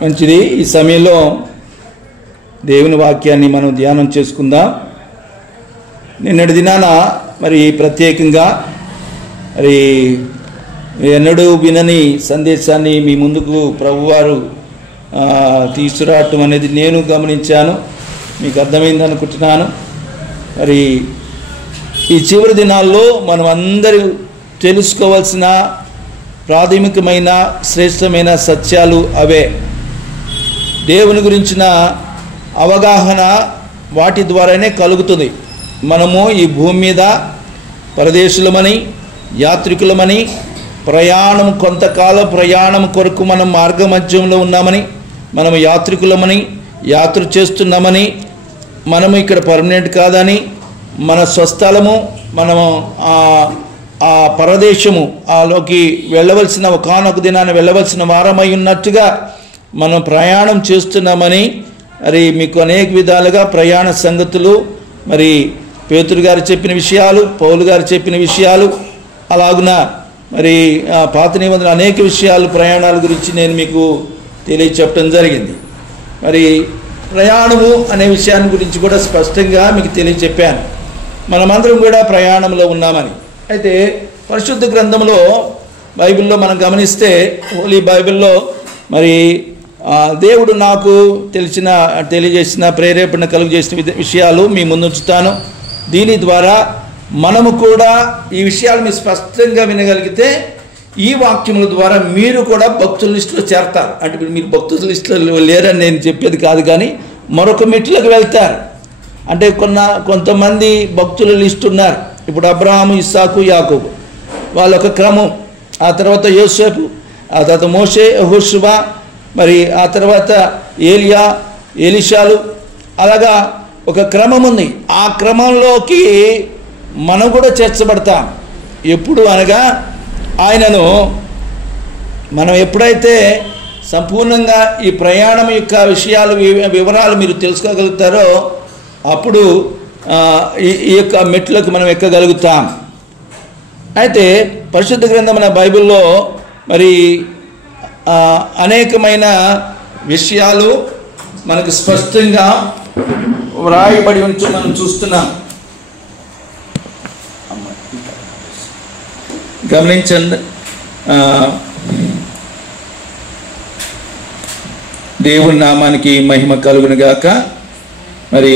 మంచిది. ఈ సమయంలో దేవుని వాక్యాన్ని మనం ధ్యానం చేసుకుందాం. నిన్నటి దినాన మరి ప్రత్యేకంగా మరి ఎన్నడూ వినని సందేశాన్ని మీ ముందుకు ప్రభువారు తీసుకురావటం అనేది నేను గమనించాను. మీకు అర్థమైంది అనుకుంటున్నాను. మరి ఈ చివరి దినాల్లో మనం అందరూ తెలుసుకోవాల్సిన ప్రాథమికమైన శ్రేష్టమైన సత్యాలు అవే. దేవుని గురించిన అవగాహన వాటి ద్వారానే కలుగుతుంది. మనము ఈ భూమి మీద పరదేశులమని, యాత్రికులమని, ప్రయాణం కొంతకాల ప్రయాణం కొరకు మనం మార్గమధ్యంలో ఉన్నామని, మనము యాత్రికులమని, యాత్ర చేస్తున్నామని, మనము ఇక్కడ పర్మనెంట్ కాదని, మన స్వస్థలము మనము ఆ పరదేశము ఆలోకి వెళ్ళవలసిన ఒకానొక దినాన్ని వెళ్ళవలసిన వారమై ఉన్నట్టుగా మనం ప్రయాణం చేస్తున్నామని మరి మీకు అనేక విధాలుగా ప్రయాణ సంగతులు మరి పేతురు గారు చెప్పిన విషయాలు, పౌలు గారు చెప్పిన విషయాలు, అలాగున మరి పాత నిబంధనలు అనేక విషయాలు ప్రయాణాల గురించి నేను మీకు తెలియచెప్పడం జరిగింది. మరి ప్రయాణము అనే విషయాన్ని గురించి కూడా స్పష్టంగా మీకు తెలియచెప్పాను. మనమందరం కూడా ప్రయాణంలో ఉన్నామని. అయితే పరిశుద్ధ గ్రంథంలో బైబిల్లో మనం గమనిస్తే హోలీ బైబిల్లో మరి దేవుడు నాకు తెలియజేసిన ప్రేరేపణ కలుగజేసిన విషయాలు మీ ముందుంచుతాను. దీని ద్వారా మనము కూడా ఈ విషయాలు మీరు స్పష్టంగా వినగలిగితే ఈ వాక్యముల ద్వారా మీరు కూడా భక్తుల లిస్టులో చేరతారు. అంటే మీరు భక్తుల లిస్టులో లేరని నేను చెప్పేది కాదు, కానీ మరొక మెట్లకు వెళ్తారు. అంటే కొంతమంది భక్తుల లిస్టు ఉన్నారు. ఇప్పుడు అబ్రహాము, ఇస్సాకు, యాకోబు వాళ్ళొక క్రమం, ఆ తర్వాత యోసేపు, ఆ తర్వాత మోషే, యెహోషువ, మరి ఆ తర్వాత ఏలియా, ఎలీషాలు, అలాగా ఒక క్రమం ఉంది. ఆ క్రమంలోకి మనం కూడా చేర్చబడతాం. ఎప్పుడు అనగా ఆయనను మనం ఎప్పుడైతే సంపూర్ణంగా ఈ ప్రయాణం యొక్క విషయాలు వివరాలు మీరు తెలుసుకోగలుగుతారో అప్పుడు ఈ యొక్క మెట్లకు మనం ఎక్కగలుగుతాం. అయితే పరిశుద్ధ గ్రంథమైన బైబిల్లో మరి అనేకమైన విషయాలు మనకు స్పష్టంగా వ్రాయబడి ఉంచి మనం చూస్తున్నాం. గమనించండి. దేవుని నామానికి మహిమ కలుగును గాక. మరి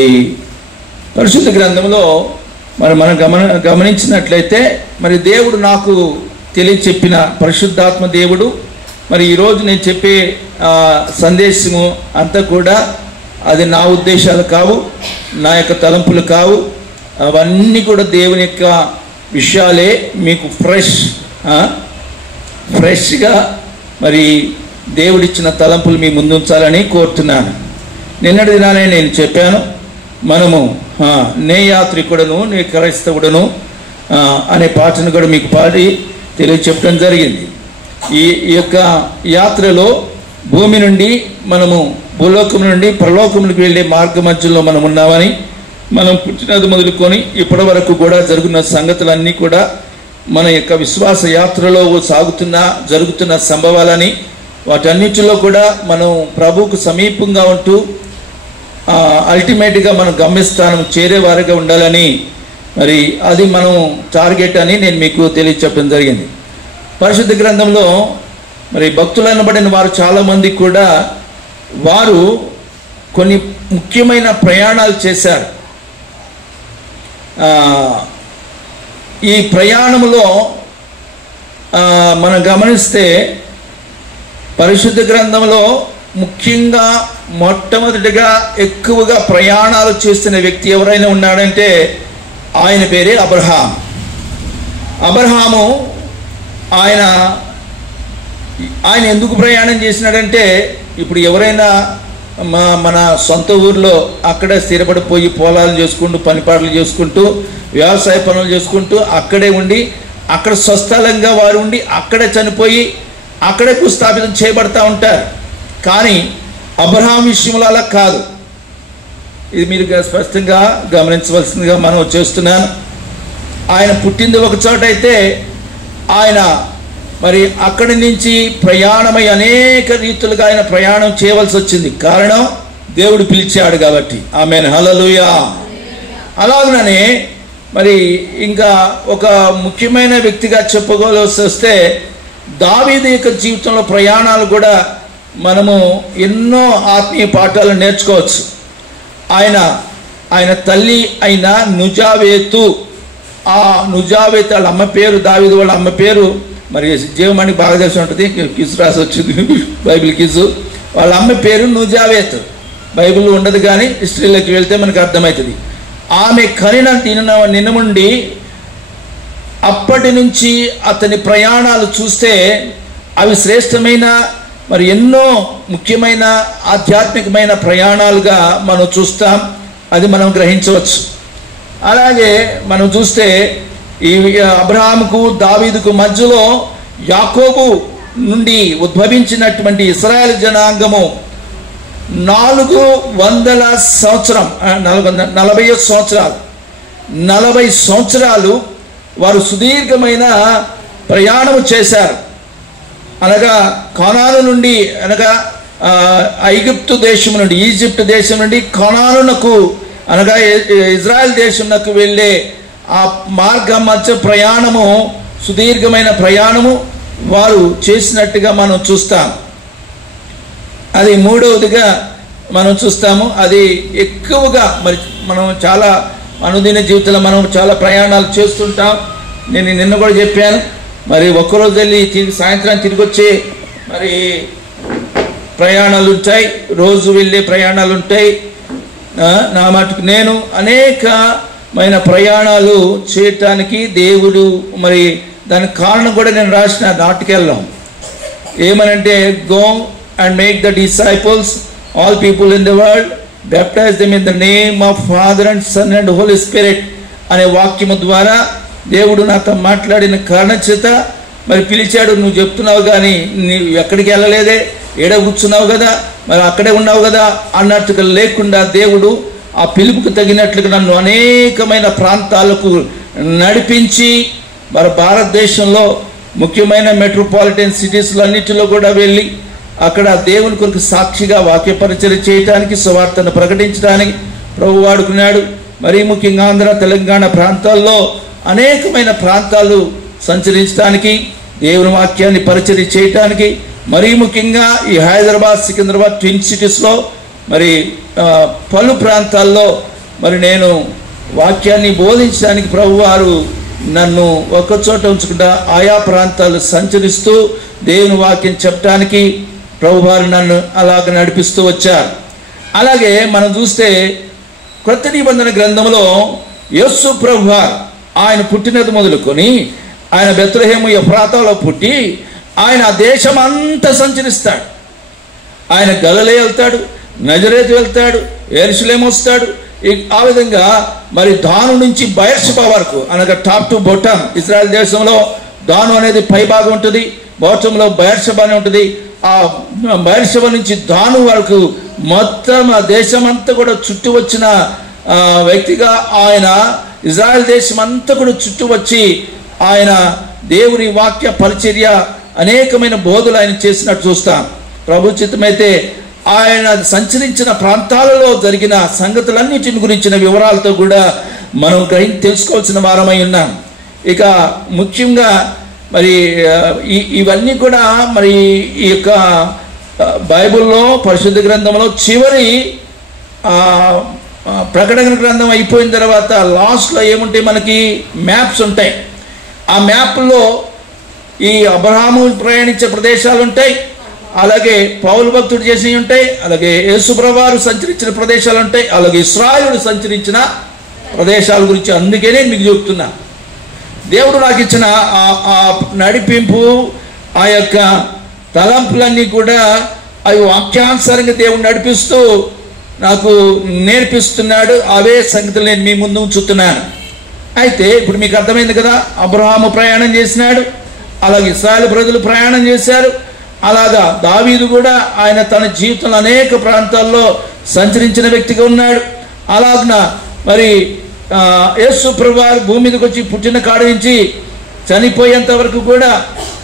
పరిశుద్ధ గ్రంథంలో మనం గమనించినట్లయితే మరి దేవుడు నాకు తెలియచెప్పిన పరిశుద్ధాత్మ దేవుడు మరి ఈరోజు నేను చెప్పే సందేశము అంతా కూడా అది నా ఉద్దేశాలు కావు, నా యొక్క తలంపులు కావు. అవన్నీ కూడా దేవుని యొక్క విషయాలే మీకు ఫ్రెష్గా మరి దేవుడిచ్చిన తలంపులు మీ ముందుంచాలని కోరుతున్నాను. నిన్నటి దినానే నేను చెప్పాను, మనము నే యాత్రికుడను, నే క్రైస్తవుడను అనే పాటను కూడా మీకు పాడి తెలియచెప్పడం జరిగింది. ఈ యొక్క యాత్రలో భూమి నుండి మనము భూలోకం నుండి పరలోకములకు వెళ్ళే మార్గ మధ్యలో మనం ఉన్నామని, మనం పుట్టినది మొదలుకొని ఇప్పటి వరకు కూడా జరుగుతున్న సంగతులన్నీ కూడా మన యొక్క విశ్వాస యాత్రలో జరుగుతున్న సంభవాలని, వాటన్నిటిలో కూడా మనం ప్రభువుకు సమీపంగా ఉంటూ అల్టిమేట్గా మనం గమ్యస్థానం చేరేవారుగా ఉండాలని మరి అది మనం టార్గెట్ అని నేను మీకు తెలియచెప్పడం జరిగింది. పరిశుద్ధ గ్రంథంలో మరి భక్తులు అనబడిన వారు చాలామంది కూడా వారు కొన్ని ముఖ్యమైన ప్రయాణాలు చేశారు. ఈ ప్రయాణంలో మనం గమనిస్తే పరిశుద్ధ గ్రంథంలో ముఖ్యంగా మొట్టమొదటిగా ఎక్కువగా ప్రయాణాలు చేస్తున్న వ్యక్తి ఎవరైనా ఉన్నాడంటే ఆయన పేరే అబ్రహాం. అబ్రహాము ఆయన ఎందుకు ప్రయాణం చేసినాడంటే ఇప్పుడు ఎవరైనా మన సొంత ఊర్లో అక్కడే స్థిరపడిపోయి పొలాలు చేసుకుంటూ పనిపాట్లు చేసుకుంటూ వ్యవసాయ పనులు చేసుకుంటూ అక్కడే ఉండి అక్కడ స్వస్థలంగా వారు ఉండి అక్కడే చనిపోయి అక్కడే భూస్థాపితం చేయబడతా ఉంటారు. కానీ అబ్రహాం విషయంలో అలా కాదు. ఇది మీరు స్పష్టంగా గమనించవలసిందిగా మనం చేస్తున్నాను. ఆయన పుట్టింది ఒక చోట అయితే ఆయన మరి అక్కడి నుంచి ప్రయాణమై అనేక రీతులుగా ఆయన ప్రయాణం చేయవలసి వచ్చింది. కారణం దేవుడు పిలిచాడు కాబట్టి. ఆమేన్, హల్లెలూయా. అలాగనే మరి ఇంకా ఒక ముఖ్యమైన వ్యక్తిగా చెప్పుకోవాల్సి వస్తే దావీదు యొక్క జీవితంలో ప్రయాణాలు కూడా మనము ఎన్నో ఆత్మీయ పాఠాలు నేర్చుకోవచ్చు. ఆయన తల్లి అయిన నుజావేతు, ఆ నుజావేతు వాళ్ళ అమ్మ పేరు, దావీదు వాళ్ళ అమ్మ పేరు మరి జీవమణికి బాగా తెలిసి ఉంటుంది, కిజ్ రాసి వచ్చింది బైబిల్ కిజ్. వాళ్ళ అమ్మ పేరు నుజావేతు. బైబిల్ ఉండదు కానీ హిస్టరీలోకి వెళ్తే మనకు అర్థమవుతుంది. ఆమె కనిన నిన్నముండి అప్పటి నుంచి అతని ప్రయాణాలు చూస్తే అవి శ్రేష్టమైన మరి ఎన్నో ముఖ్యమైన ఆధ్యాత్మికమైన ప్రయాణాలుగా మనం చూస్తాం. అది మనం గ్రహించవచ్చు. అలాగే మనం చూస్తే ఈ అబ్రహాముకు దావీదుకు మధ్యలో యాకోబు నుండి ఉద్భవించినటువంటి ఇశ్రాయేలు జనాంగము 400 సంవత్సరం 40 సంవత్సరాలు వారు సుదీర్ఘమైన ప్రయాణము చేశారు. అనగా కానాను నుండి, అనగా ఐగుప్తు దేశం నుండి, ఈజిప్ట్ దేశం నుండి కానానునకు అనగా ఇజ్రాయెల్ దేశంకు వెళ్ళే ఆ మార్గం మధ్య ప్రయాణము, సుదీర్ఘమైన ప్రయాణము వారు చేసినట్టుగా మనం చూస్తాం. అది మూడవదిగా మనం చూస్తాము. అది ఎక్కువగా మరి మనం చాలా అనుదిన జీవితంలో మనం చాలా ప్రయాణాలు చేస్తుంటాం. నేను నిన్న కూడా చెప్పాను, మరి ఒక్కరోజు వెళ్ళి తిరిగి సాయంత్రం తిరిగి వచ్చే మరి ప్రయాణాలు ఉంటాయి, రోజు వెళ్ళే ప్రయాణాలు ఉంటాయి. నా మటుకు నేను అనేకమైన ప్రయాణాలు చేయటానికి దేవుడు మరి దానికి కారణం కూడా నేను రాసిన నాటికెళ్ళాం. ఏమనంటే, go and make the disciples all people in the world, baptize them in the name of Father and Son and Holy Spirit అనే వాక్యము ద్వారా దేవుడు నాతో మాట్లాడిన కారణం చేత మరి పిలిచాడు. నువ్వు చెప్తున్నావు కానీ నీవు ఎక్కడికి వెళ్ళలేదే, ఏడ కూర్చున్నావు కదా, మరి అక్కడే ఉన్నావు కదా అన్నట్టుగా లేకుండా దేవుడు ఆ పిలుపుకు తగినట్లుగా నన్ను అనేకమైన ప్రాంతాలకు నడిపించి మరి భారతదేశంలో ముఖ్యమైన మెట్రోపాలిటన్ సిటీస్లో అన్నిటిలో కూడా వెళ్ళి అక్కడ దేవుని కొరకు సాక్షిగా వాక్య పరిచయం చేయడానికి, సువార్తను ప్రకటించడానికి ప్రభు వాడుకున్నాడు. మరీ ముఖ్యంగా ఆంధ్ర తెలంగాణ ప్రాంతాల్లో అనేకమైన ప్రాంతాలు సంచరించడానికి, దేవుని వాక్యాన్ని పరిచయం చేయడానికి, మరీ ముఖ్యంగా ఈ హైదరాబాద్, సికింద్రాబాద్ ట్విన్ సిటీస్లో మరి పలు ప్రాంతాల్లో మరి నేను వాక్యాన్ని బోధించడానికి ప్రభువారు నన్ను ఒక్కచోట ఉంచకుండా ఆయా ప్రాంతాలు సంచరిస్తూ దేవుని వాక్యం చెప్పడానికి ప్రభువారు నన్ను అలాగ నడిపిస్తూ వచ్చారు. అలాగే మనం చూస్తే క్రొత్త నిబంధన గ్రంథంలో యేసు ప్రభువారు ఆయన పుట్టినది మొదలుకొని ఆయన బెత్లెహేము ఎఫ్రాతాలో పుట్టి ఆయన ఆ దేశం అంతా సంచరిస్తాడు. ఆయన గలిలయ వెళ్తాడు, నజరేతు వెళ్తాడు, యెరూషలేము వస్తాడు. ఆ విధంగా మరి దాను నుంచి బయర్షెబా వరకు, అనగా టాప్ టు బొటమ్, ఇశ్రాయేల్ దేశంలో దాను అనేది పై భాగం ఉంటుంది, బొటంలో బయర్షెబా అని ఉంటుంది. ఆ బయర్షెబా నుంచి దాను వరకు మొత్తం ఆ దేశం అంతా కూడా చుట్టూ వచ్చిన వ్యక్తిగా ఆయన ఇజ్రాయెల్ దేశం అంతా కూడా చుట్టూ వచ్చి ఆయన దేవుని వాక్య పరిచర్య అనేకమైన బోధలు ఆయన చేసినట్టు చూస్తాం. ప్రభు చిత్తమైతే ఆయన సంచరించిన ప్రాంతాలలో జరిగిన సంగతులన్నిటిని గురించిన వివరాలతో కూడా మనం తెలుసుకోవాల్సిన వారమై ఉన్నాం. ఇక ముఖ్యంగా మరి ఇవన్నీ కూడా మరి ఈ యొక్క బైబిల్లో పరిశుద్ధ గ్రంథంలో చివరి ప్రకటన గ్రంథం అయిపోయిన తర్వాత లాస్ట్లో ఏముంటాయి, మనకి మ్యాప్స్ ఉంటాయి. ఆ మ్యాప్లో ఈ అబ్రహాము ప్రయాణించే ప్రదేశాలు ఉంటాయి, అలాగే పౌలు భక్తుడు చేసినవి ఉంటాయి, అలాగే యేసుప్రభువారు సంచరించిన ప్రదేశాలు ఉంటాయి, అలాగే ఇశ్రాయేలు సంచరించిన ప్రదేశాల గురించి అందుకనే మీకు చెప్తున్నా. దేవుడు నాకు ఇచ్చిన ఆ నడిపింపు, ఆ యొక్క తలంపులన్నీ కూడా అవి వాక్యానుసారంగా దేవుడు నడిపిస్తూ నాకు నేర్పిస్తున్నాడు. అవే సంగతులు నేను మీ ముందు ఉంచుతున్నాను. అయితే ఇప్పుడు మీకు అర్థమైంది కదా, అబ్రహాము ప్రయాణం చేసినాడు, అలాగే ఇశ్రాయేలు ప్రజలు ప్రయాణం చేశారు. అలాగా దావీదు కూడా ఆయన తన జీవితంలో అనేక ప్రాంతాల్లో సంచరించిన వ్యక్తిగా ఉన్నాడు. అలాగన మరి యేసు ప్రభువారు భూమి మీదకి వచ్చి పుట్టిన కాడ నుంచి చనిపోయేంత వరకు కూడా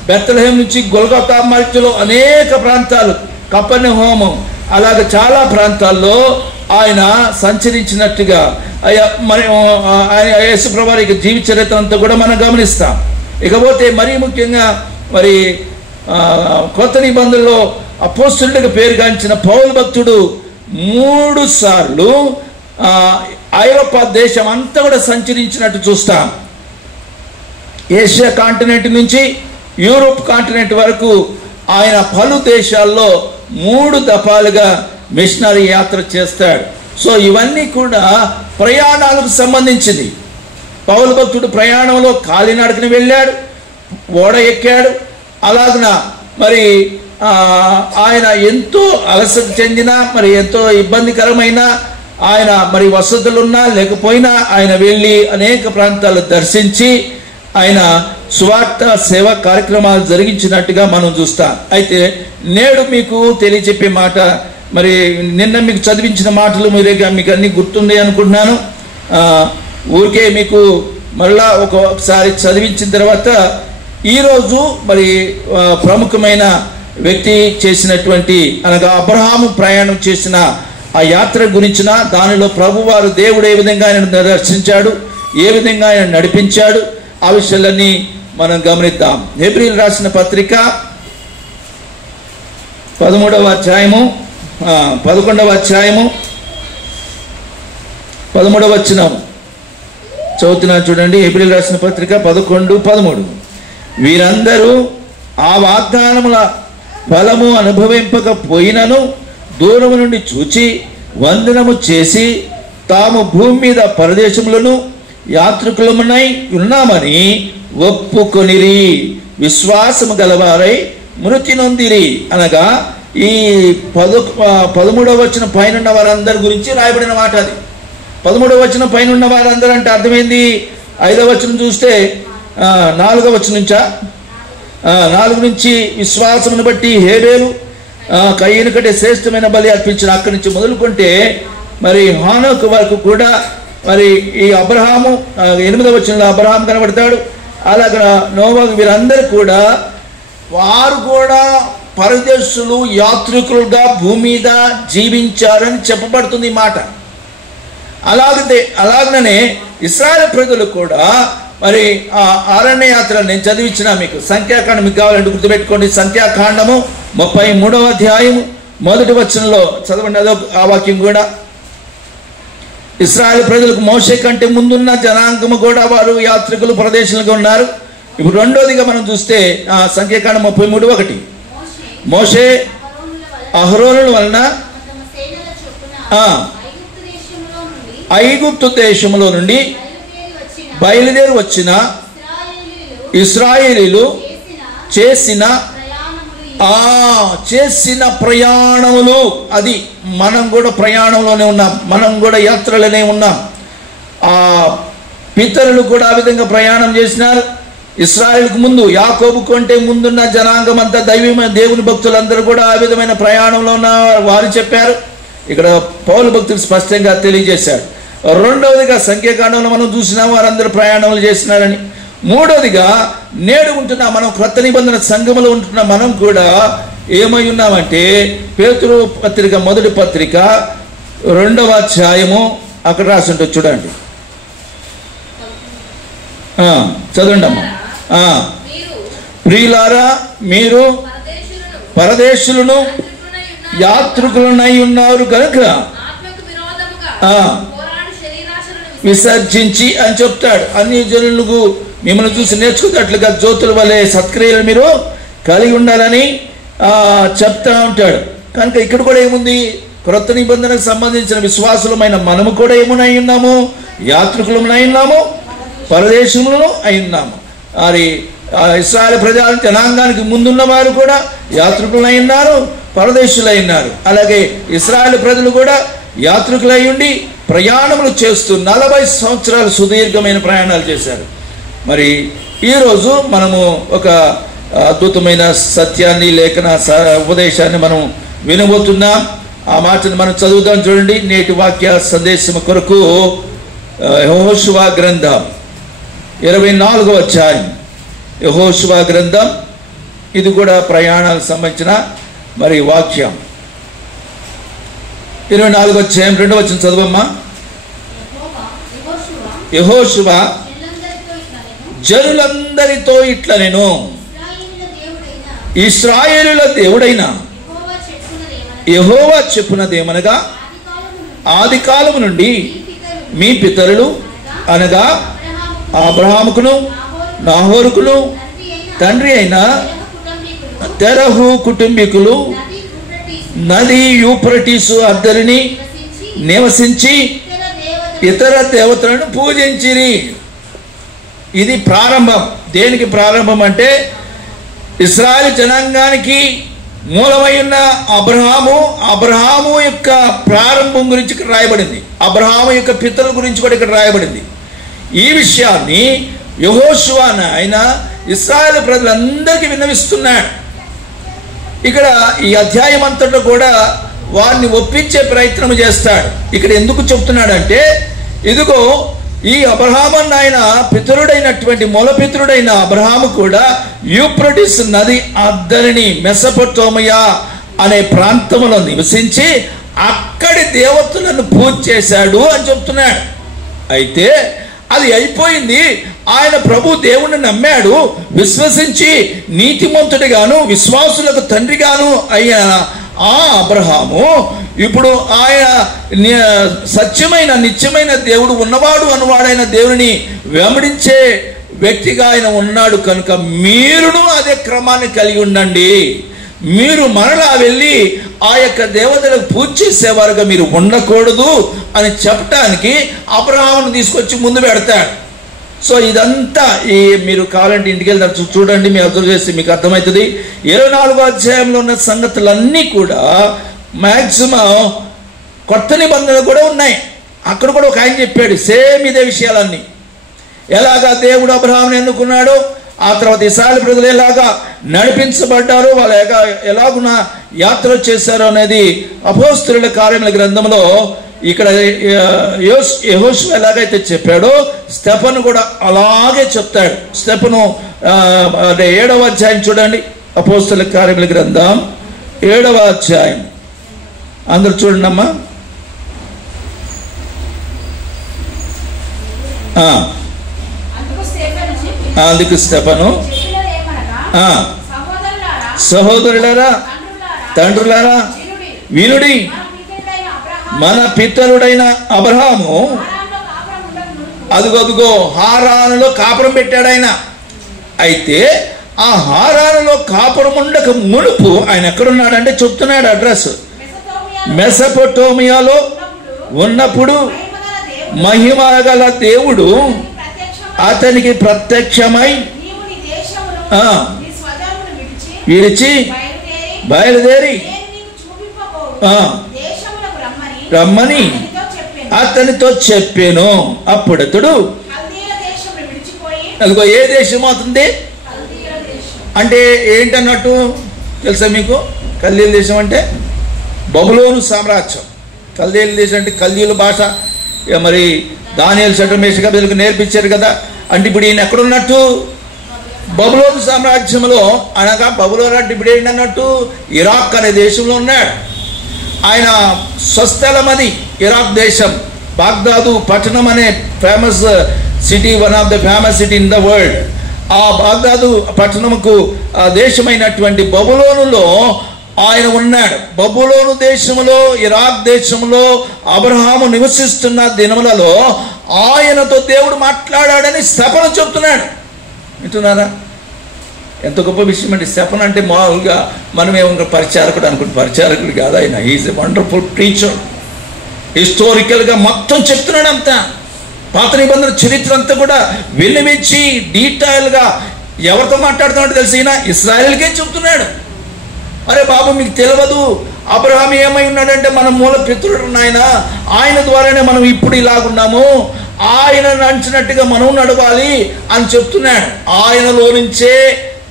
బెత్లెహేం నుంచి గొల్గొతా మధ్యలో అనేక ప్రాంతాలు, కపెర్నహూము, అలాగే చాలా ప్రాంతాల్లో ఆయన సంచరించినట్టుగా మరి ఆయన యేసుప్రభు వారి జీవిత చరిత్ర అంతా కూడా మనం గమనిస్తాం. ఇకపోతే మరీ ముఖ్యంగా మరి కొత్త నిబంధనలో అపోస్తలుడిగా పేరుగాంచిన పౌలు భక్తుడు 3 సార్లు ఐరోపా దేశం అంతా కూడా సంచరించినట్టు చూస్తాం. ఏషియా కాంటినెంట్ నుంచి యూరోప్ కాంటినెంట్ వరకు ఆయన పలు దేశాల్లో 3 దఫాలుగా మిషనరీ యాత్ర చేస్తాడు. సో ఇవన్నీ కూడా ప్రయాణాలకు సంబంధించింది. పౌలు భక్తుడు ప్రయాణంలో కాలినడకన వెళ్ళాడు, ఓడ ఎక్కాడు. అలాగున మరి ఆయన ఎంతో అలసట చెందిన, మరి ఎంతో ఇబ్బందికరమైన, ఆయన మరి వసతులున్నా లేకపోయినా ఆయన వెళ్ళి అనేక ప్రాంతాలు దర్శించి ఆయన సువార్త సేవా కార్యక్రమాలు జరిగించినట్టుగా మనం చూస్తాం. అయితే నేడు మీకు తెలియజెప్పే మాట, మరి నిన్న మీకు చదివించిన మాటలు మీకు అన్నీ గుర్తుంది అనుకుంటున్నాను. ఊరికే మీకు మళ్ళా ఒకసారి చదివించిన తర్వాత ఈరోజు మరి ప్రముఖమైన వ్యక్తి చేసినటువంటి, అనగా అబ్రహాము ప్రయాణం చేసిన ఆ యాత్ర గురించిన, దానిలో ప్రభువారు దేవుడు ఏ విధంగా ఆయన దర్శించాడు, ఏ విధంగా ఆయన నడిపించాడు, ఆ విషయాలన్నీ మనం గమనిద్దాం. హెబ్రీయులకు రాసిన పత్రిక 13వ అధ్యాయము 11వ అధ్యాయము 13వ వచనం చదువుతున్నాను చూడండి. హెబ్రీయులకు రాసిన పత్రిక 11:13. వీరందరూ ఆ వాగ్దానముల ఫలము అనుభవింపకపోయినను దూరము నుండి చూచి వందనము చేసి తాము భూమి మీద పరదేశములను యాత్రికులమునై ఉన్నామని ఒప్పుకొనిరి, విశ్వాసము గలవారై మృతి నొందిరి. అనగా ఈ 13వ వచనం పైన వారందరి గురించి రాయబడిన మాట అది. 13వ వచనం పైన ఉన్న వారందరూ అంటే అర్థమైంది. 5వ వచనం చూస్తే 4వ వచనం నుంచా 4 నుంచి విశ్వాసమును బట్టి హేబేలు కయ్యను కంటే శ్రేష్టమైన బలి అర్పించిన అక్కడి నుంచి మొదలుకుంటే మరి హానోకు వరకు కూడా మరి ఈ అబ్రహాము 8వ వచనంలో అబ్రహాం కనబడతాడు. అలాగే నోవాహు, వీరందరూ కూడా వారు కూడా పరదేశులు యాత్రికులుగా భూమి మీద జీవించారని చెప్పబడుతుంది మాట. అలాగనే ఇశ్రాయేలు ప్రజలు కూడా మరి అరణ్య యాత్ర నేను చదివించిన మీకు సంఖ్యాకాండం మీకు కావాలంటే గుర్తుపెట్టుకోండి. సంఖ్యాకాండము 33వ అధ్యాయము 1వ వచనంలో చదవండి. అదో ఆ వాక్యం కూడా, ఇశ్రాయేలు ప్రజలకు మోషే కంటే ముందున్న జనాంగము కూడా వారు యాత్రికులు ప్రదేశాలుగా ఉన్నారు. ఇప్పుడు రెండోదిగా మనం చూస్తే సంఖ్యాకాండం 33:1, మోషే అహరోనుల వలన ఐగుప్తు దేశంలో నుండి బయలుదేరి వచ్చిన ఇశ్రాయేలీలు చేసిన ప్రయాణములు, అది మనం కూడా ప్రయాణంలోనే ఉన్నాం, మనం కూడా యాత్రలోనే ఉన్నాం. పితరులు కూడా ఆ విధంగా ప్రయాణం చేసినారు. ఇశ్రాయేలుకు ముందు, యాకోబు కంటే ముందున్న జనాంగం అంతా దేవుని భక్తులందరూ కూడా ఆ విధమైన ప్రయాణంలో ఉన్న వారు చెప్పారు. ఇక్కడ పౌలు భక్తులు స్పష్టంగా తెలియజేశారు. రెండవదిగా సంఖ్యాకాండంలో మనం చూసినా వారందరూ ప్రయాణాలు చేసినారని. మూడవదిగా నేడు ఉంటున్న మనం క్రొత్త నిబంధన సంఘములో ఉంటున్న మనం కూడా ఏమై ఉన్నామంటే పేతురు పత్రిక 1వ పత్రిక 2వ అధ్యాయము అక్కడ రాసి ఉంటుంది చూడండి. చదవండి అమ్మా. ప్రియులారా, మీరు పరదేశులను యాత్రికులనై ఉన్నారు కనుక విసర్జించి అని చెప్తాడు. అన్ని జనులకు మిమ్మల్ని చూసి నేర్చుకున్నట్లుగా జ్యోతుల వలె సత్క్రియలు మీరు కలిగి ఉండాలని చెప్తా ఉంటాడు. కనుక ఇక్కడ కూడా ఏముంది, క్రొత్త నిబంధనకు సంబంధించిన విశ్వాసులమైన మనము కూడా ఏమునై ఉన్నాము, యాత్రికులమై ఉన్నాము, పరదేశములను అయి ఉన్నాము. మరి ఇశ్రాయేలు ప్రజల జనాంగానికి ముందున్న వారు కూడా యాత్రికులై ఉన్నారు, పరదేశులై ఉన్నారు. అలాగే ఇశ్రాయేలు ప్రజలు కూడా యాత్రికులై ఉండి ప్రయాణములు చేస్తూ 40 సంవత్సరాలు సుదీర్ఘమైన ప్రయాణాలు చేశారు. మరి ఈరోజు మనము ఒక అద్భుతమైన సత్యాన్ని, లేఖన ఉపదేశాన్ని మనం వినబోతున్నాం. ఆ మాటను మనం చదువుదాం చూడండి. నేటి వాక్య సందేశం కొరకు యెహోషువ గ్రంథం 24వ అధ్యాయం, యెహోషువ గ్రంథం ఇది కూడా ప్రయాణాలకు సంబంధించిన మరి వాక్యం. 24వ అధ్యాయం 2వ వచనం చదవమ్మా. యెహోషువ జనులందరితో ఇట్లా నేను ఇశ్రాయేలుల దేవుడైన యెహోవా చెప్పునదేమనగా ఆది కాలము నుండి మీ పితరులు అనగా అబ్రహాముకును నాహోరుకును తండ్రి అయిన తెరహు కుటుంబీకులు నది యూఫ్రటీసు అద్దరిని నివసించి ఇతర దేవతలను పూజించిరి. ఇది ప్రారంభం. దేనికి ప్రారంభం అంటే ఇశ్రాయేలు జనాంగానికి మూలమై ఉన్న అబ్రహాము యొక్క ప్రారంభం గురించి ఇక్కడ రాయబడింది. అబ్రహాము యొక్క పితరుల గురించి కూడా ఇక్కడ రాయబడింది. ఈ విషయాన్ని యెహోషువ ఆయన ఇశ్రాయేలు ప్రజలందరికీ విన్నవిస్తున్నాడు. ఇక్కడ ఈ అధ్యాయం అంతటా కూడా వారిని ఒప్పించే ప్రయత్నం చేస్తాడు. ఇక్కడ ఎందుకు చెప్తున్నాడంటే ఇదిగో ఈ అబ్రహాము ఆయన పితరుడైనటువంటి మూలపితరుడైన అబ్రహాము కూడా యూఫ్రటీస్ నది అద్దరిని మెసొపొటేమియా అనే ప్రాంతంలో నివసించి అక్కడి దేవతలను పూజ చేశాడు అని చెప్తున్నాడు. అయితే అది అయిపోయింది. ఆయన ప్రభు దేవుణ్ణి నమ్మాడు, విశ్వసించి నీతిమంతుడిగాను విశ్వాసులకు తండ్రిగాను అయిన ఆ అబ్రహాము ఇప్పుడు ఆయన సత్యమైన నిత్యమైన దేవుడు ఉన్నవాడు అనువాడైన దేవుని వెంబడించే వ్యక్తిగా ఆయన ఉన్నాడు. కనుక మీరును అదే క్రమాన్ని కలిగి ఉండండి. మీరు మరలా వెళ్ళి ఆ యొక్క దేవతలకు పూజ చేసేవారుగా మీరు ఉండకూడదు అని చెప్పటానికి అబ్రహామును తీసుకొచ్చి ముందు పెడతాడు. సో ఇదంతా మీరు కావాలంటే ఇంటికి వెళ్తారు చూడండి, మీరు అబ్జర్వ్ చేస్తే మీకు అర్థమవుతుంది. 24వ అధ్యాయంలో ఉన్న సంగతులన్నీ కూడా మ్యాక్సిమం కొత్త నిబంధనలు కూడా ఉన్నాయి. అక్కడ కూడా ఒక ఆయన చెప్పాడు సేమ్ ఇదే విషయాలన్నీ. ఎలాగా దేవుడు అబ్రహాముని ఎన్నుకున్నాడు, ఆ తర్వాత ఇశ్రాయేలు ప్రజలు ఎలాగా నడిపించబడ్డారు, వాళ్ళు ఎలాగున యాత్ర చేశారు అనేది అపోస్తలుల కార్యముల గ్రంథంలో ఇక్కడ యెహోషువ ఎలాగైతే చెప్పాడో స్టెఫను కూడా అలాగే చెప్తాడు. స్టెఫను 7వ అధ్యాయం చూడండి, అపోస్తలుల కార్యముల గ్రంథం 7వ అధ్యాయం. అందరు చూడండి అమ్మా. అందుకు స్టెఫను సహోదరులారా తండ్రులారా వినుడి, మన పితరుడైన అబ్రహాము అదుగో హారానులో కాపురం పెట్టాడు ఆయన. అయితే ఆ హారానులో కాపురం ఉండక మునుపు ఆయన ఎక్కడున్నాడంటే చెప్తున్నాడు అడ్రస్. మెసొపొటేమియాలో ఉన్నప్పుడు మహిమ గల దేవుడు అతనికి ప్రత్యక్షమై విడిచి బయలుదేరి రమ్మని అతనితో చెప్పాను. అప్పుడు అతడు అదిగో ఏ దేశం అవుతుంది అంటే ఏంటన్నట్టు తెలుసా మీకు? కల్దీల దేశం అంటే బబులోను సామ్రాజ్యం. కల్దీల దేశం అంటే కల్దీల భాష మరి దానియేలు షడ్రమేషక వీళ్ళకి నేర్పించారు కదా. అంటే ఇప్పుడు ఈయన ఎక్కడున్నట్టు? బబులోను సామ్రాజ్యంలో. అనగా బబులోను అంటే ఇప్పుడు ఏంటన్నట్టు ఇరాక్ అనే దేశంలో ఉన్నాడు ఆయన. స్వస్థలం అది ఇరాక్ దేశం. బాగ్దాదు పట్టణం అనే famous city, one of the famous city in the world. ఆ బాగ్దాదు పట్టణముకు దేశమైనటువంటి బబులోనులో ఆయన ఉన్నాడు. బబులోను దేశంలో ఇరాక్ దేశంలో అబ్రహాము నివసిస్తున్న దినములలో ఆయనతో దేవుడు మాట్లాడాడని స్టెఫను చెప్తున్నాడు. వింటున్నారా? ఎంత గొప్ప విషయం అండి. స్టెఫన్ అంటే మామూలుగా మనం ఏమన్నా పరిచారకుడు అనుకుంటే పరిచారకుడు కాదు ఆయన. He is a wonderful preacher. హిస్టారికల్గా మొత్తం చెప్తున్నాడు అంతా. పాత నిబంధన చరిత్ర అంతా కూడా విన్నవించి డీటెయిల్గా ఎవరితో మాట్లాడుతున్నాడు తెలిసి ఈయన ఇశ్రాయేలుకే చెప్తున్నాడు. అరే బాబు మీకు తెలియదు, అబ్రహాం ఏమై ఉన్నాడంటే మన మూల పితరుడు నాయన, ఆయన ద్వారానే మనం ఇప్పుడు ఇలాగున్నాము, ఆయన నడిచినట్టుగా మనం నడవాలి అని చెప్తున్నాడు. ఆయనలో నుంచే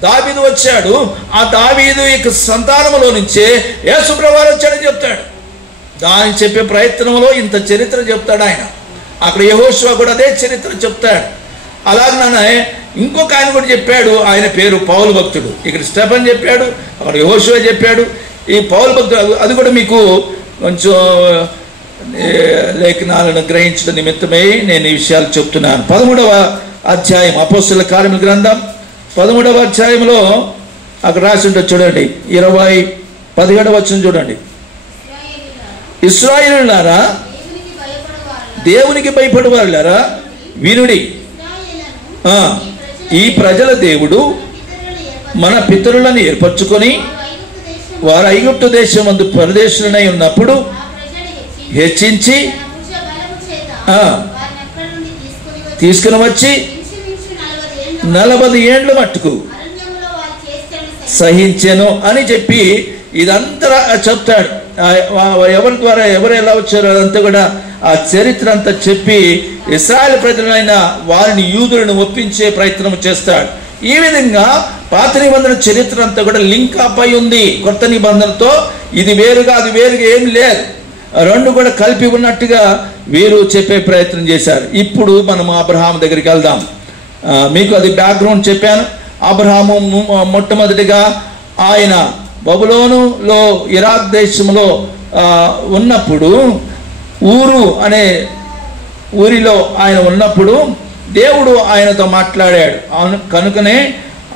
దావీదు వచ్చాడు, ఆ దావీదు యొక్క సంతానంలో నుంచే యేసు ప్రభువు వచ్చాడని చెప్తాడు. దాన్ని చెప్పే ప్రయత్నంలో ఇంత చరిత్ర చెప్తాడు ఆయన. అక్కడ యెహోషువ కూడా అదే చరిత్ర చెప్తాడు. అలాగనే ఇంకొక ఆయన కూడా చెప్పాడు, ఆయన పేరు పౌలు భక్తుడు. ఇక్కడ స్టెఫన్ చెప్పాడు, అక్కడ యెహోషువ చెప్పాడు. ఈ పౌలు భక్తుడు అది కూడా మీకు కొంచెం లేఖనాలను గ్రహించడం నిమిత్తమై నేను ఈ విషయాలు చెప్తున్నాను. 13వ అధ్యాయం అపోస్తలుల కార్యముల గ్రంథం 13వ అధ్యాయంలో అక్కడ రాసి ఉంటుంది చూడండి, 17వ వచనం చూడండి. ఇశ్రాయేలులారా, దేవునికి భయపడువారులారా వినుడి, ఈ ప్రజల దేవుడు మన పితరులను ఏర్పరచుకొని వారు ఐగుప్తు దేశమందు పరదేశులనై ఉన్నప్పుడు హెచ్చించి తీసుకుని వచ్చి 40 ఏండ్ల మట్టుకు సహించెను అని చెప్పి ఇదంతా చెప్తాడు. ఎవరి ద్వారా ఎవరు ఎలా వచ్చారో అదంతా కూడా ఆ చరిత్ర అంతా చెప్పి ఇశ్రాయేలు ప్రజలైన వారిని యూదులను ఒప్పించే ప్రయత్నం చేస్తాడు. ఈ విధంగా పాత నిబంధన చరిత్ర అంతా కూడా లింక్ అప్ అయి ఉంది కొత్త నిబంధనతో. ఇది వేరుగా అది వేరుగా ఏం లేదు, రెండు కూడా కలిపి ఉన్నట్టుగా వీరు చెప్పే ప్రయత్నం చేశారు. ఇప్పుడు మనం అబ్రహాము దగ్గరికి వెళ్దాం. మీకు అది బ్యాక్గ్రౌండ్ చెప్పాను. అబ్రహాము మొట్టమొదటిగా ఆయన బబులోనులో ఇరాక్ దేశంలో ఉన్నప్పుడు ఊరు అనే ఊరిలో ఆయన ఉన్నప్పుడు దేవుడు ఆయనతో మాట్లాడాడు. కనుకనే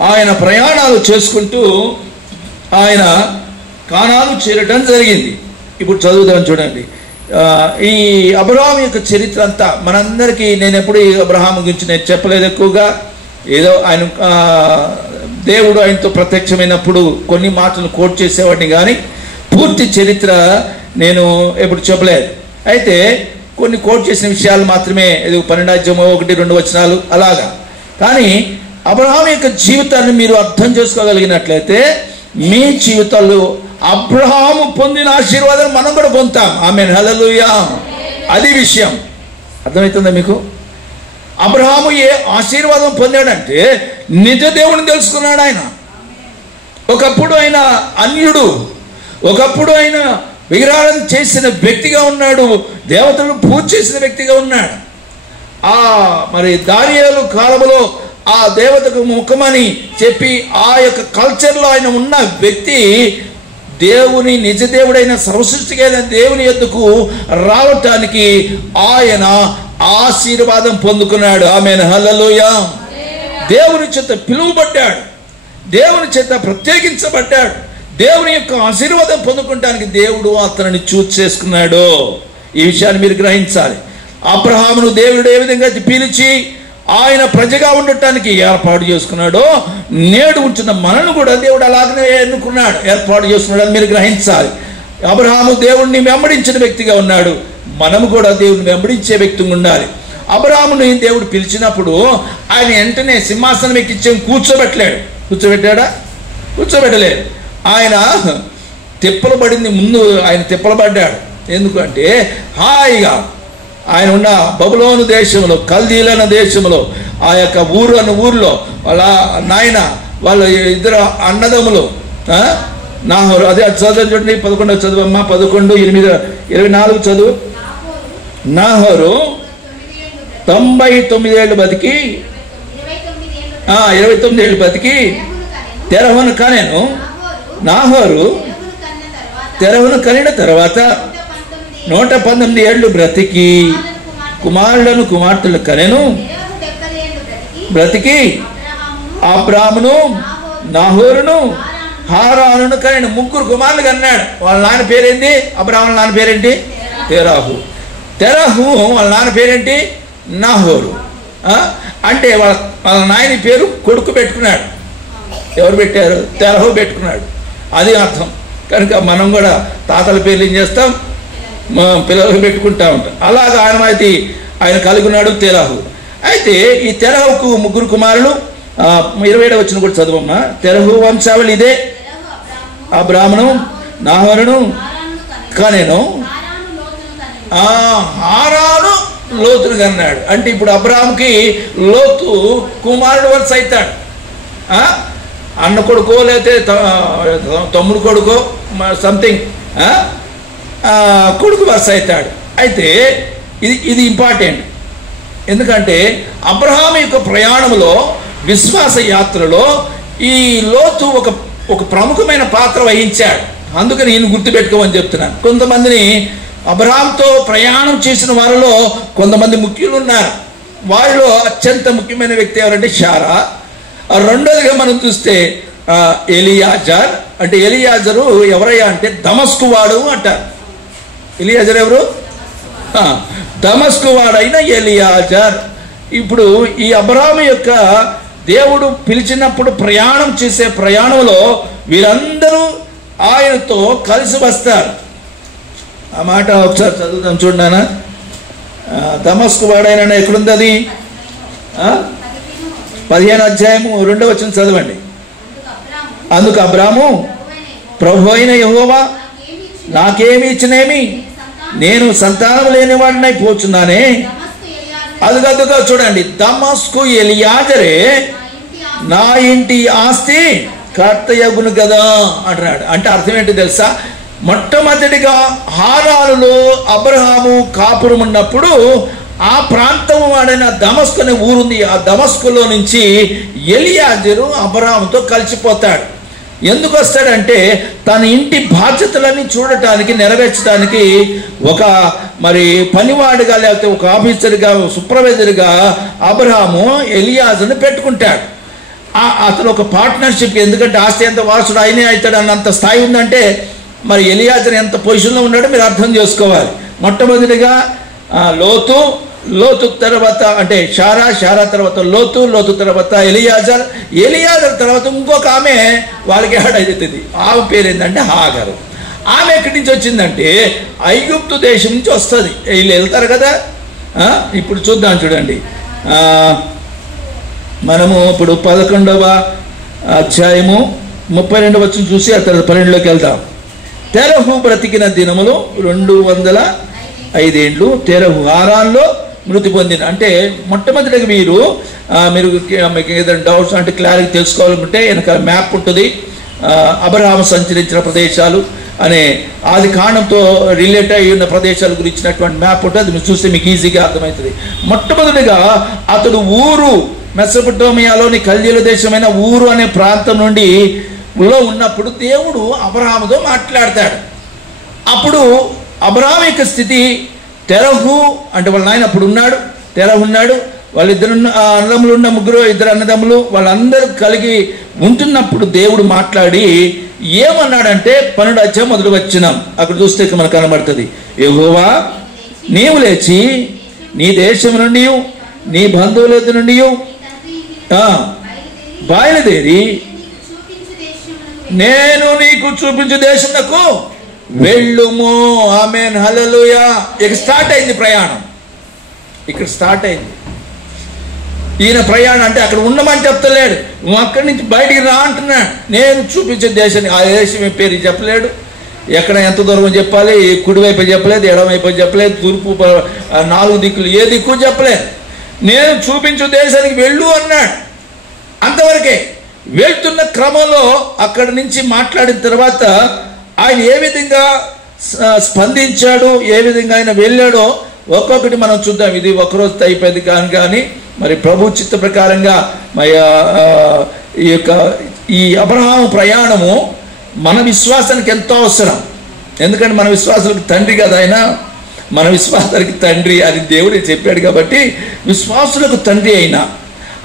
ఆయన ప్రయాణాలు చేసుకుంటూ ఆయన కానాను చేరటం జరిగింది. ఇప్పుడు చదువుదాం చూడండి. ఈ అబ్రహాము యొక్క చరిత్ర అంతా మనందరికీ నేను ఎప్పుడు ఈ అబ్రహాము గురించి నేను చెప్పలేదు ఎక్కువగా. ఏదో ఆయన దేవుడు ఆయనతో ప్రత్యక్షమైనప్పుడు కొన్ని మాటలు కోట్ చేసేవాడిని, కానీ పూర్తి చరిత్ర నేను ఎప్పుడు చెప్పలేదు. అయితే కొన్ని కోట్ చేసిన విషయాలు మాత్రమే, 12 1 2 వచనాలు అలాగా. కానీ అబ్రహాము యొక్క జీవితాన్ని మీరు అర్థం చేసుకోగలిగినట్లయితే మీ జీవితాలు అబ్రహాము పొందిన ఆశీర్వాదాలు మనం కూడా పొందుతాం. ఆమేన్, హల్లెలూయా. అది విషయం అర్థమవుతుందా మీకు? అబ్రహాము ఏ ఆశీర్వాదం పొందాడంటే నిజ దేవుడిని తెలుసుకున్నాడు. ఆయన ఒకప్పుడు ఆయన అన్యుడు, ఒకప్పుడు ఆయన విగ్రహాలను చేసిన వ్యక్తిగా ఉన్నాడు, దేవతలను పూజ చేసిన వ్యక్తిగా ఉన్నాడు. మరి దానియేలు కాలంలో ఆ దేవతకు ముఖమని చెప్పి ఆ యొక్క కల్చర్లో ఆయన ఉన్న వ్యక్తి దేవుని నిజ దేవుడైన సర్వసృష్టికైన దేవుని యొద్దకు రావటానికి ఆయన ఆశీర్వాదం పొందుకున్నాడు. ఆమేన్, హల్లెలూయా. దేవుని చేత పిలువబడ్డాడు, దేవుని చేత ప్రత్యేకించబడ్డాడు. దేవుని యొక్క ఆశీర్వాదం పొందుకోవడానికి దేవుడు అతనిని చూస్ చేసుకున్నాడు. ఈ విషయాన్ని మీరు గ్రహించాలి. అబ్రహామును దేవుడు ఏ విధంగా పిలిచి ఆయన ప్రజగా ఉండటానికి ఏర్పాటు చేసుకున్నాడో నేడు ఉంటున్న మనను కూడా దేవుడు అలాగనే ఎన్నుకున్నాడు, ఏర్పాటు చేసుకున్నాడు అని మీరు గ్రహించాలి. అబ్రహాము దేవుడిని వెంబడించిన వ్యక్తిగా ఉన్నాడు, మనము కూడా దేవుడిని వెంబడించే వ్యక్తిగా ఉండాలి. అబ్రహాముని దేవుడు పిలిచినప్పుడు ఆయన వెంటనే సింహాసనం ఎక్కించి కూర్చోబెట్టాడా? కూర్చోబెట్టలేదు. ఆయన తిప్పలు పడింది, ముందు ఆయన తిప్పలు పడ్డాడు. ఎందుకంటే హాయిగా ఆయన ఉన్న బబులోను దేశంలో, కల్దీలన దేశంలో, ఆ యొక్క ఊర్లో వాళ్ళ నాయన వాళ్ళ ఇద్దరు అన్నదమ్ములు నాహోరు, అదే చదువు చూడండి, 11వ చదువమ్మా, 11, 8, 24 చదువు. నాహోరు 99 ఏళ్ళు బతికి 29 ఏళ్ళు బతికి తెరహును కనెను. నాహోరు తెరహును కనిన తర్వాత 119 ఏళ్ళు బ్రతికి కుమారులను కుమార్తెలు కనెను. బ్రతికి అబ్రామును నాహోరును హారానును కనెను. 3 కుమారులు కన్నాడు. వాళ్ళ నాన్న పేరేంటి? అబ్రాము నాన్న పేరేంటి? తెరహు. తెరహు వాళ్ళ నాన్న పేరేంటి? నాహోరు. అంటే వాళ్ళ నాయని పేరు కొడుకు పెట్టుకున్నాడు. ఎవరు పెట్టారు? తెరహు పెట్టుకున్నాడు. అది అర్థం. కనుక మనం కూడా తాతల పేర్లు ఏం చేస్తాం, పిల్లలకు పెట్టుకుంటా ఉంటాం. అలాగా ఆయన కలిగి ఉన్నాడు తెరహు. అయితే ఈ తెరహుకు 3 కుమారులు. 27వ వచనం కూడా చదువమ్మా. తెరహు వంశావళి ఇదే. అబ్రామును నాహోరును కనెను. హారాను లోతును కన్నాడు. అంటే ఇప్పుడు అబ్రాముకి లోతు కుమారుడు వరుస అవుతాడు. అన్న కొడుకో లేకపోతే తమ్ముడు కొడుకో సంథింగ్ కొడుకు వరుస అవుతాడు. అయితే ఇది ఇంపార్టెంట్. ఎందుకంటే అబ్రహాము యొక్క ప్రయాణంలో విశ్వాస యాత్రలో ఈ లోతు ఒక ప్రముఖమైన పాత్ర వహించాడు. అందుకని ఈయన గుర్తుపెట్టుకోమని చెప్తున్నాను. కొంతమందిని అబ్రహాంతో ప్రయాణం చేసిన వారిలో కొంతమంది ముఖ్యులు ఉన్నారు. వారిలో అత్యంత ముఖ్యమైన వ్యక్తి ఎవరంటే శారా. రెండోదిగా మనం చూస్తే ఎలియాజర్. అంటే ఎలియాజరు ఎవరయ్యా అంటే దమస్కు వాడు అంటారు. ఎలియాజర్ ఎవరు? దమస్కు వాడైన ఎలియాజర్. ఇప్పుడు ఈ అబ్రహాము యొక్క దేవుడు పిలిచినప్పుడు ప్రయాణం చేసే ప్రయాణంలో వీరందరూ ఆయనతో కలిసి వస్తారు. ఆ మాట ఒకసారి చదువుతాం చూడనా. దమస్కు వాడైనా ఎక్కడుంది అది? 15వ అధ్యాయము 2వ వచనం చదవండి. అందుకు అబ్రాము, ప్రభు అయిన యెహోవా నాకేమి ఇచ్చినేమి, నేను సంతానం లేనివాడినై పోచున్నానే. అదుగదుగా చూడండి, దమస్కు ఎలియాజరే నా ఇంటి ఆస్తి కర్తయగును కదా అంటున్నాడు. అంటే అర్థం ఏంటి తెలుసా? మొట్టమొదటిగా హారానులో అబ్రహాము కాపురం ఉన్నప్పుడు ఆ ప్రాంతం వాడైన దమస్కు అనే ఊరుంది. ఆ దమస్కులో నుంచి ఎలియాజరు అబ్రహాముతో కలిసిపోతాడు. ఎందుకు వస్తాడంటే తన ఇంటి బాధ్యతలన్నీ చూడటానికి, నెరవేర్చడానికి ఒక మరి పనివాడిగా లేకపోతే ఒక ఆఫీసర్గా, సూపర్వైజర్గా అబ్రహాము ఎలియాజర్ని పెట్టుకుంటాడు. అతను ఒక పార్ట్నర్షిప్. ఎందుకంటే ఆస్తి ఎంత వారసుడు ఆయనే అవుతాడు అన్నంత స్థాయి ఉందంటే మరి ఎలియాజర్ ఎంత పొజిషన్లో ఉన్నాడో మీరు అర్థం చేసుకోవాలి. మొట్టమొదటిగా లోతు తర్వాత అంటే శారా తర్వాత లోతు తర్వాత ఎలియాజర్ తర్వాత ఇంకొక ఆమె వాళ్ళకి యాడ్ అవుతుంది. ఆమె పేరు ఏంటంటే హాగరు. ఆమె ఎక్కడి నుంచి వచ్చిందంటే ఐగుప్తు దేశం నుంచి వస్తుంది. వీళ్ళు వెళ్తారు కదా. ఇప్పుడు చూద్దాం చూడండి. మనము ఇప్పుడు 11వ అధ్యాయము 32వ వచనం చూసి ఆ తర్వాత 12లోకి వెళ్దాం. తెరహు బ్రతికిన దినములు 205 ఏండ్లు. తెరహు హారాన్లో మృతి పొందిన. అంటే మొట్టమొదటిగా మీరు మీకు ఏదైనా డౌట్స్ అంటే క్లారిటీ తెలుసుకోవాలనుకుంటే వెనక మ్యాప్ ఉంటుంది. అబ్రహాము సంచరించిన ప్రదేశాలు అనే ఆది కాండంతో రిలేట్ అయి ఉన్న ప్రదేశాల గురించినటువంటి మ్యాప్ ఉంటుంది. అది మీరు చూస్తే మీకు ఈజీగా అర్థమవుతుంది. మొట్టమొదటిగా అతడు ఊరు మెసొపొటేమియాలోని కల్దీయుల దేశమైన ఊరు అనే ప్రాంతం నుండి ఉన్నప్పుడు దేవుడు అబ్రహాముతో మాట్లాడతాడు. అప్పుడు అబ్రహాము యొక్క స్థితి తెరహు అంటే వాళ్ళ నాయన అప్పుడు ఉన్నాడు, తెరహు ఉన్నాడు, వాళ్ళిద్దరు అన్నదమ్ములు ఉన్న ఇద్దరు అన్నదమ్ములు వాళ్ళందరూ కలిగి ఉంటున్నప్పుడు దేవుడు మాట్లాడి ఏమన్నాడంటే 12వ అధ్యాయం 1వ వచనం అక్కడ చూస్తే మనకు కనబడుతుంది. యెహోవా నీవు లేచి నీ దేశం నుండి నీ బంధువుల నుండి బయలుదేరి నేను నీకు చూపించు దేశమునకు వెళ్ళుము. ఆమేన్, హల్లెలూయా. ఇక స్టార్ట్ అయింది ప్రయాణం. ఇక్కడ స్టార్ట్ అయింది ఈయన ప్రయాణం. అంటే అక్కడ ఉండమని చెప్తలేడు, నువ్వు అక్కడి నుంచి బయటికి రా అంటున్నాడు. నేను చూపించే దేశాన్ని, ఆ దేశం పేరు చెప్పలేడు, ఎక్కడ ఎంత దూరం చెప్పాలి, కుడివైపు చెప్పలేదు, ఎడమవైపు చెప్పలేదు, తూర్పు 4 దిక్కులు ఏ దిక్కు చెప్పలేదు. నేను చూపించు దేశానికి వెళ్ళు అన్నాడు. అంతవరకే. వెళ్తున్న క్రమంలో అక్కడి నుంచి మాట్లాడిన తర్వాత ఆయన ఏ విధంగా స్పందించాడు, ఏ విధంగా ఆయన వెళ్ళాడో ఒక్కొక్కటి మనం చూద్దాం. ఇది ఒకరోజు అయిపోయింది కానీ మరి ప్రభు చిత్త ప్రకారంగా ఈ అబ్రహాము ప్రయాణము మన విశ్వాసానికి ఎంతో అవసరం. ఎందుకంటే మన విశ్వాసాలకు తండ్రి కదా ఆయన, మన విశ్వాసానికి తండ్రి అది దేవుడే చెప్పాడు. కాబట్టి విశ్వాసులకు తండ్రి అయిన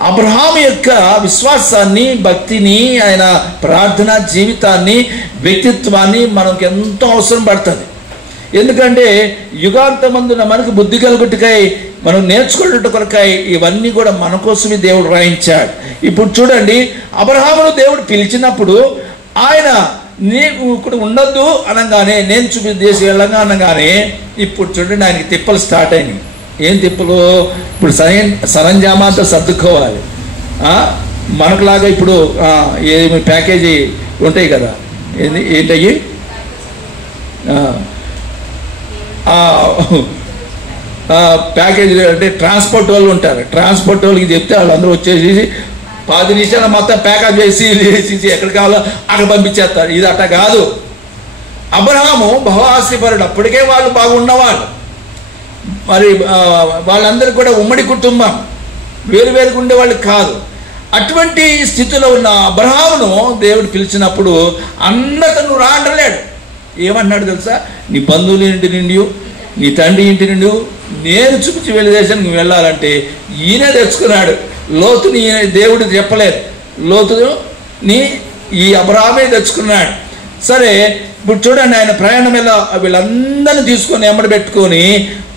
అబ్రహాము యొక్క విశ్వాసాన్ని, భక్తిని, ఆయన ప్రార్థన జీవితాన్ని, వ్యక్తిత్వాన్ని మనకు ఎంతో అవసరం పడుతుంది. ఎందుకంటే యుగాంతమందున మనకు బుద్ధి కలుగుటకై, మనం నేర్చుకునేట కొరకై ఇవన్నీ కూడా మన కోసమే దేవుడు రాయించాడు. ఇప్పుడు చూడండి, అబ్రహామును దేవుడు పిలిచినప్పుడు ఆయన నీకు ఇక్కడ ఉండొద్దు అనగానే, నేను చూపించే దేశం వెళ్ళగా అనగానే ఇప్పుడు చూడండి ఆయనకి తిప్పలు స్టార్ట్ అయినాయి. ఏం తిప్పలు? ఇప్పుడు సరంజామాతో సర్దుకోవాలి. మనకులాగా ఇప్పుడు ఏమి ప్యాకేజీ ఉంటాయి కదా, ఏంటయ్యి ప్యాకేజీ అంటే ట్రాన్స్పోర్ట్ వాళ్ళు ఉంటారు. ట్రాన్స్పోర్ట్ వాళ్ళకి చెప్తే వాళ్ళందరూ వచ్చేసి 10 నిమిషాలు మొత్తం ప్యాకేజ్ చేసి ఎక్కడికి కావాలో అక్కడ పంపించేస్తారు. ఇది అట్ట కాదు. అబ్రహాము బహుఆశీపరుడు. అప్పటికే వాళ్ళు బాగున్నవాళ్ళు. మరి వాళ్ళందరూ కూడా ఉమ్మడి కుటుంబం, వేరువేరుగా ఉండేవాళ్ళు కాదు. అటువంటి స్థితిలో ఉన్న అబ్రహామును దేవుడు పిలిచినప్పుడు అందరితో నువ్వు రా అంటలేడు. ఏమన్నాడు తెలుసా? నీ బంధువుల ఇంటి నుండి, నీ తండ్రి ఇంటి నుండి నేను చూపించి వెళ్ళి దేశానికి నువ్వు వెళ్ళాలంటే ఈయనే తెచ్చుకున్నాడు. లోతుని దేవుడు చెప్పలేదు, లోతుని ఈ అబ్రహామే తెచ్చుకున్నాడు. సరే, ఇప్పుడు చూడండి, ఆయన ప్రయాణం ఎలా వీళ్ళందరినీ తీసుకొని ఎమ్మడి పెట్టుకొని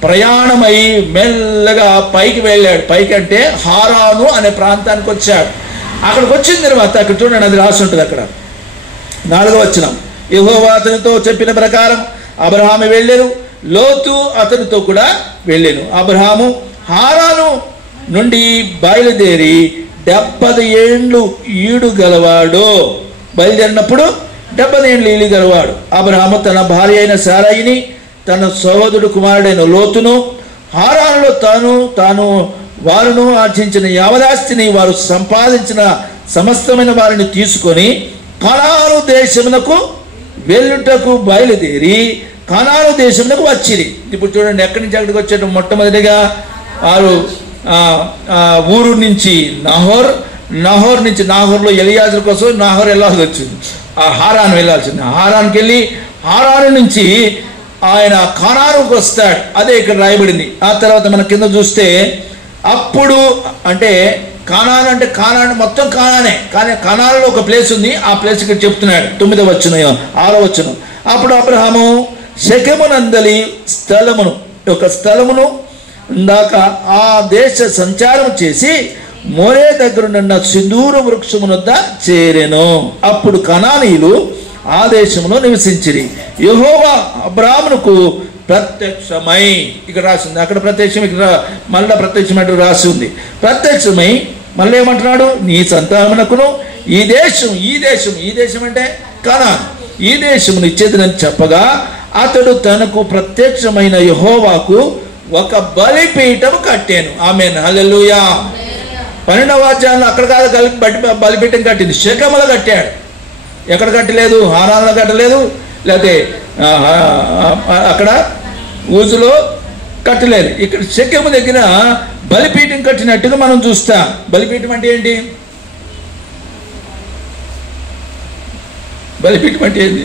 ప్రయాణమై మెల్లగా పైకి వెళ్ళాడు. పైకి అంటే హారాను అనే ప్రాంతానికి వచ్చాడు. అక్కడికి వచ్చిన తర్వాత అక్కడ చూడండి, అది రాసి ఉంటుంది అక్కడ 4వ వచనం. యెహోవా అతనితో చెప్పిన ప్రకారం అబ్రహాము వెళ్ళెను, లోతు అతనితో కూడా వెళ్ళెను. అబ్రహాము హారాను నుండి బయలుదేరి 70 ఏండ్లు ఈడు గలవాడు. బయలుదేరినప్పుడు 70 ఏండ్లు ఈడు గలవాడు. అబ్రహాము తన భార్య అయిన సారాయిని, తన సహోదరుడు కుమారుడైన లోతును, హారానులో తాను వారును ఆర్జించిన యావదాస్తిని, వారు సంపాదించిన సమస్తమైన వారిని తీసుకొని కనాను దేశమునకు వెళ్ళుటకు బయలుదేరి కనాను దేశమునకు వచ్చిరి. ఇప్పుడు చూడండి, ఎక్కడి నుంచి అక్కడికి వచ్చాడు? మొట్టమొదటిగా వారు ఊరు నుంచి నాహోర్ నుంచి, నాహోర్లో ఎలియాజరు కోసం నాహోర్ వెళ్ళాల్సి వచ్చింది. ఆ హారాను వెళ్ళాల్సింది. హారానికి వెళ్ళి హారాను నుంచి ఆయన కనానుకు వస్తాడు. అదే ఇక్కడ రాయబడింది. ఆ తర్వాత మన కింద చూస్తే అప్పుడు అంటే కానాను అంటే కానాను మొత్తం కానానే, కానీ కానానులో ఒక ప్లేస్ ఉంది. ఆ ప్లేస్ ఇక్కడ చెప్తున్నాడు 9వ వచనం 6వ వచనం. అప్పుడు అబ్రహాము షెకెమునందలి స్థలమును ఇందాక ఆ దేశ సంచారం చేసి మోరే దగ్గరున్న సింధూర వృక్షమునొద్ద చేరెను. అప్పుడు కనానీయులు ఆ దేశంలో నివసించిరి. యెహోవా అబ్రాహామునకు ప్రత్యక్షమై, ఇక్కడ రాసి ఉంది, అక్కడ ప్రత్యక్షం, ఇక్కడ మళ్ళా ప్రత్యక్షమైనట్టు రాసి ఉంది. ప్రత్యక్షమై మళ్ళీ ఏమంటున్నాడు? నీ సంతానమునకును ఈ దేశం అంటే కనాను, ఈ దేశమును ఇచ్చేదని చెప్పగా అతడు తనకు ప్రత్యక్షమైన యెహోవాకు ఒక బలిపీఠం కట్టాను. ఆమేన్, హల్లెలూయా. 12వ అధ్యాయంలో అక్కడ కాదు బలిపీఠం కట్టింది, షెకెములో కట్టాడు. ఎక్కడ కట్టలేదు? హారాన్లో కట్టలేదు, లేకపోతే అక్కడ ఊజులో కట్టలేదు. ఇక్కడ షెకెము దగ్గర బలిపీఠం కట్టినట్టుగా మనం చూస్తాం. బలిపీఠం అంటే ఏంటి? బలిపీఠం అంటే ఏంటి?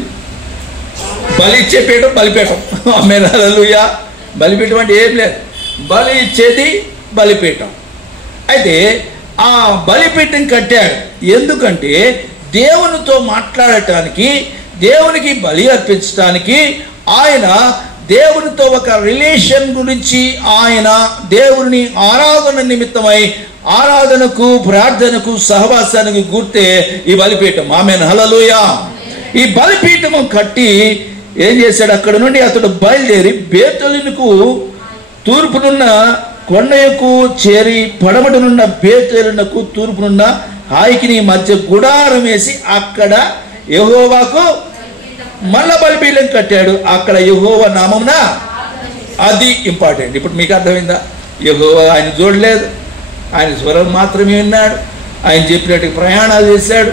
బలి ఇచ్చే పీఠం బలిపీఠం. ఆమేన్, హల్లెలూయా. బలిపీఠం అంటే ఏం లేదు, బలి ఇచ్చేది బలిపీఠం. అయితే ఆ బలిపీఠం కట్టాడు. ఎందుకంటే దేవునితో మాట్లాడటానికి, దేవునికి బలి అర్పించడానికి, ఆయన దేవునితో ఒక రిలేషన్ గురించి, ఆయన దేవుని ఆరాధన నిమిత్తమై ఆరాధనకు, ప్రార్థనకు, సహవాసానికి గుర్తే ఈ బలిపీఠం. ఆమేన్, హల్లెలూయా. ఈ బలిపీఠము కట్టి ఏం చేశాడు? అక్కడ నుండి అతడు బయలుదేరి బేతేలునకు తూర్పునున్న కొండకు చేరి పడమటనున్న బేతేలునకు తూర్పునున్న హాయికిని మధ్య గుడారం వేసి అక్కడ యెహోవాకు మళ్ళా బలిపీఠం కట్టాడు. అక్కడ యెహోవా నామమున, అది ఇంపార్టెంట్. ఇప్పుడు మీకు అర్థమైందా? యెహోవా ఆయన చూడలేదు, ఆయన స్వరం మాత్రమే విన్నాడు. ఆయన చెప్పినట్టు ప్రయాణాలు చేశాడు.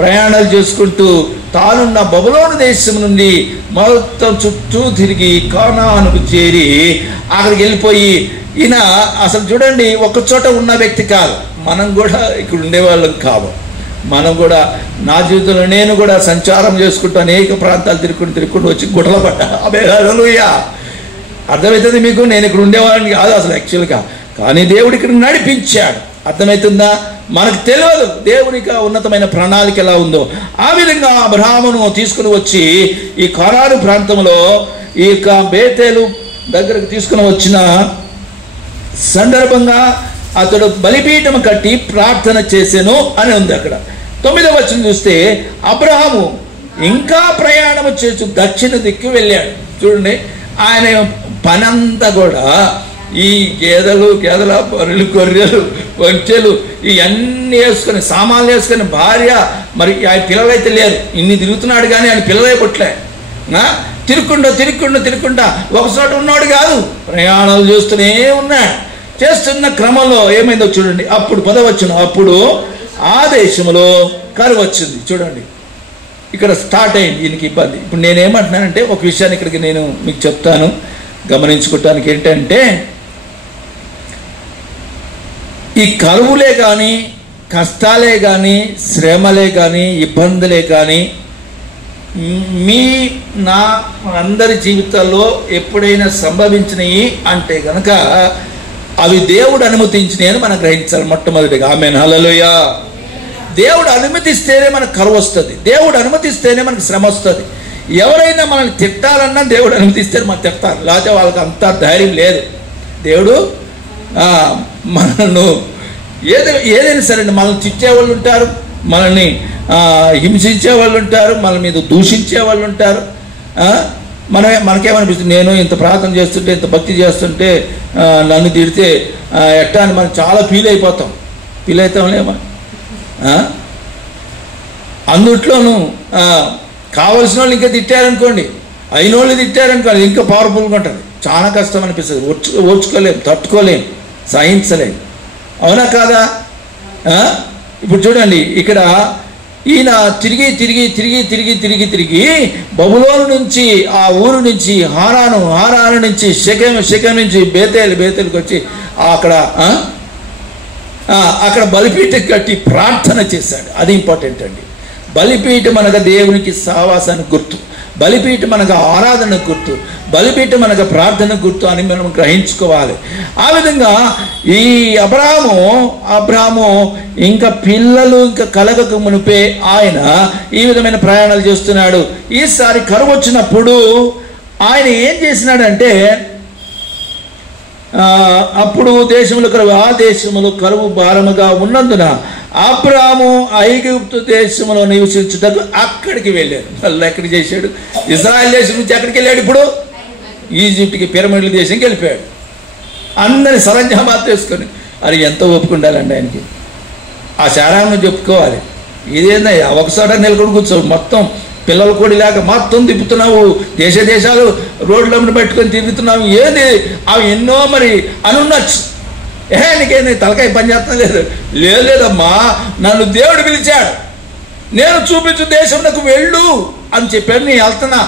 ప్రయాణాలు చేసుకుంటూ తానున్న బబులోను దేశం నుండి మొత్తం చుట్టూ తిరిగి కానానుకు చేరి అక్కడికి వెళ్ళిపోయి, ఈయన అసలు చూడండి, ఒక చోట ఉన్న వ్యక్తి కాదు. మనం కూడా ఇక్కడ ఉండేవాళ్ళం కాదు. మనం కూడా, నా జీవితంలో నేను కూడా సంచారం చేసుకుంటూ అనేక ప్రాంతాలు తిరుగుకుంటూ వచ్చి గుట్టలో పడ్డా. అబే హల్లెలూయా. అర్థమవుతుంది మీకు? నేను ఇక్కడ ఉండేవాళ్ళని కాదు అసలు యాక్చువల్గా, కానీ దేవుడు ఇక్కడ నడిపించాడు. అర్థమవుతుందా? మనకు తెలియదు దేవునికి ఉన్నతమైన ప్రణాళిక ఎలా ఉందో. ఆ విధంగా అబ్రహామును తీసుకుని వచ్చి ఈ కానాను ప్రాంతంలో ఈ యొక్క బేతేలు దగ్గరకు తీసుకుని వచ్చిన సందర్భంగా అతడు బలిపీఠం కట్టి ప్రార్థన చేసెను అని ఉంది అక్కడ. 9వ వచనం చూస్తే అబ్రహాము ఇంకా ప్రయాణం చేస్తూ దక్షిణ దిక్కు వెళ్ళాడు. చూడండి, ఆయన పనంతా కూడా ఈ గేదెల బర్రెలు, గొర్రెలు, వంచెలు ఇవన్నీ వేసుకొని, సామాన్లు వేసుకొని, భార్య, మరి ఆయన పిల్లలు అయితే లేరు, ఇన్ని తిరుగుతున్నాడు కానీ ఆయన పిల్లలే పుట్టలే. తిరుక్కుంటా ఒక చోట ఉన్నాడు కాదు, ప్రయాణాలు చేస్తూనే ఉన్నాడు. చేస్తున్న క్రమంలో ఏమైందో చూడండి. అప్పుడు 10వ వచనం, అప్పుడు ఆ దేశంలో కరువు వచ్చింది. చూడండి, ఇక్కడ స్టార్ట్ అయింది ఈయనకి ఇబ్బంది. ఇప్పుడు నేనేమంటున్నానంటే ఒక విషయాన్ని ఇక్కడికి నేను మీకు చెప్తాను, గమనించుకోవటానికి. ఏంటంటే ఈ కరువులే కానీ కష్టాలే కానీ, శ్రమలే కానీ, ఇబ్బందులే కానీ మీ నా అందరి జీవితాల్లో ఎప్పుడైనా సంభవించినవి అంటే కనుక అవి దేవుడు అనుమతించినవి అని మనం గ్రహించాలి మొట్టమొదటిగా. ఆమేన్, హల్లెలూయా. దేవుడు అనుమతిస్తేనే మనకు కరువు వస్తుంది, దేవుడు అనుమతిస్తేనే మనకు శ్రమ వస్తుంది. ఎవరైనా మనల్ని తిట్టాలన్నా దేవుడు అనుమతిస్తే మనం తిడతారు, లేకపోతే వాళ్ళకి అంత ధైర్యం లేదు. దేవుడు మనను ఏదైనా సరే మనల్ని తిట్టేవాళ్ళు ఉంటారు, మనల్ని హింసించే వాళ్ళు ఉంటారు, మన మీద దూషించే వాళ్ళు ఉంటారు. మనకేమనిపిస్తుంది, నేను ఇంత ప్రార్థన చేస్తుంటే, ఇంత భక్తి చేస్తుంటే నన్ను తిడితే ఎట్టా అని మనం చాలా ఫీల్ అవుతాంలేమో. అందుట్లోనూ కావలసిన వాళ్ళు ఇంకా తిట్టారనుకోండి, అయిన వాళ్ళు తిట్టారనుకోండి, ఇంకా పవర్ఫుల్గా ఉంటుంది. చాలా కష్టం అనిపిస్తుంది, ఓర్చుకోలేం, తట్టుకోలేం, సహించలేం. అవునా కాదా? ఇప్పుడు చూడండి, ఇక్కడ ఈయన తిరిగి బబులోను నుంచి, ఆ ఊరు నుంచి, హారాను నుంచి, షెకెం నుంచి బేతేలుకి వచ్చి అక్కడ బలిపీఠం కట్టి ప్రార్థన చేశాడు. అది ఇంపార్టెంట్ అండి. బలిపీఠం అనగా దేవునికి సహవాసానికి గుర్తు, బలిపీఠం అనగా ఆరాధనకు గుర్తు, బలిపీఠం అనగా ప్రార్థనకు గుర్తు అని మనం గ్రహించుకోవాలి. ఆ విధంగా ఈ అబ్రాహాము ఇంకా పిల్లలు ఇంకా కలగక మునిపే ఆయన ఈ విధమైన ప్రయాణాలు చేస్తున్నాడు. ఈసారి కరువు వచ్చినప్పుడు ఆయన ఏం చేసినాడంటే, అప్పుడు ఆ దేశములో కరువు భారముగా ఉన్నందున అబ్రాహాము ఐగుప్తు దేశంలో నివసించుటకు అక్కడికి వెళ్ళాడు. మళ్ళీ ఎక్కడికి చేశాడు? ఇజ్రాయెల్ దేశం నుంచి ఎక్కడికి వెళ్ళాడు? ఇప్పుడు ఈజిప్ట్కి, పిరమిడ్ల దేశంకి వెళ్ళిపోయాడు. అందరిని సరంజామాలు తీసుకొని. అది ఎంత ఒప్పుకుండాలండి ఆయనకి. ఆ శారాన్ని చెప్పుకోవాలి. ఇదేందయ్యా ఒకసారి నిలకడ కూర్చో, మొత్తం పిల్లలు కూడా లేక మొత్తం తిప్పుతున్నావు, దేశాలు రోడ్లను పెట్టుకొని తిరుగుతున్నావు, ఏంది అవి ఎన్నో మరి అనున్నచ్చు. నీకేంది తలకాయ పని చేస్తా లేదమ్మా, నన్ను దేవుడు పిలిచాడు, నేను చూపించు దేశం నాకు వెళ్ళు అని చెప్పాడు. నేను వెళ్తున్నా,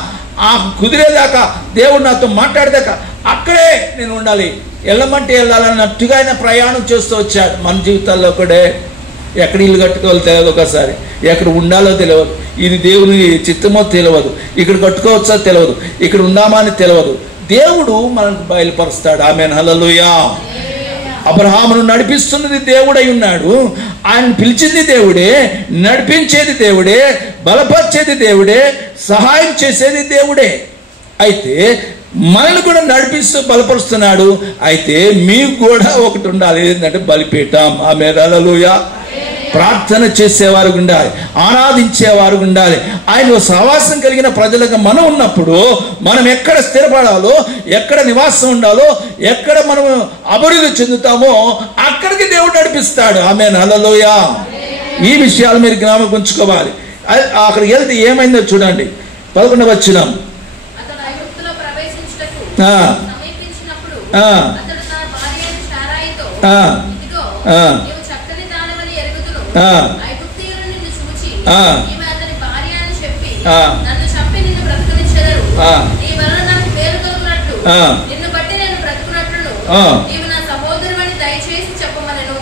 ఆ కుదిరేదాకా దేవుడు నాతో మాట్లాడేదాకా అక్కడే నేను ఉండాలి, వెళ్ళమంటే వెళ్ళాలన్నట్టుగా ఆయన ప్రయాణం చేస్తూ వచ్చాడు. మన జీవితాల్లో కూడా ఎక్కడ ఇల్లు కట్టుకోవాలో తెలియదు, ఒకసారి ఎక్కడ ఉండాలో తెలియదు, ఇది దేవుని చిత్తమో తెలియదు, ఇక్కడ కట్టుకోవచ్చో తెలియదు, ఇక్కడ ఉందామా అని తెలియదు. దేవుడు మనకు బయలుపరుస్తాడు. ఆమేన్, హల్లెలూయా. అబ్రహామును నడిపిస్తున్నది దేవుడై ఉన్నాడు, ఆయన పిలిచింది దేవుడే, నడిపించేది దేవుడే, బలపరిచేది దేవుడే, సహాయం చేసేది దేవుడే. అయితే మనల్ని కూడా నడిపిస్తూ బలపరుస్తున్నాడు. అయితే మీకు కూడా ఒకటి ఉండాలి, ఏంటంటే బలిపీఠం. ఆమేన్, హల్లెలూయా. ప్రార్థన చేసేవారు ఉండాలి, ఆరాధించేవారు ఉండాలి. ఆయన సహవాసం కలిగిన ప్రజలుగా మనం ఉన్నప్పుడు మనం ఎక్కడ స్థిరపడాలో, ఎక్కడ నివాసం ఉండాలో, ఎక్కడ మనం అభివృద్ధి చెందుతామో అక్కడికి దేవుడు నడిపిస్తాడు. ఆమేన్, హల్లెలూయా. ఈ విషయాలు మీరు జ్ఞాపకం ఉంచుకోవాలి. అక్కడికి వెళ్తే ఏమైందో చూడండి, 11వ వచనం.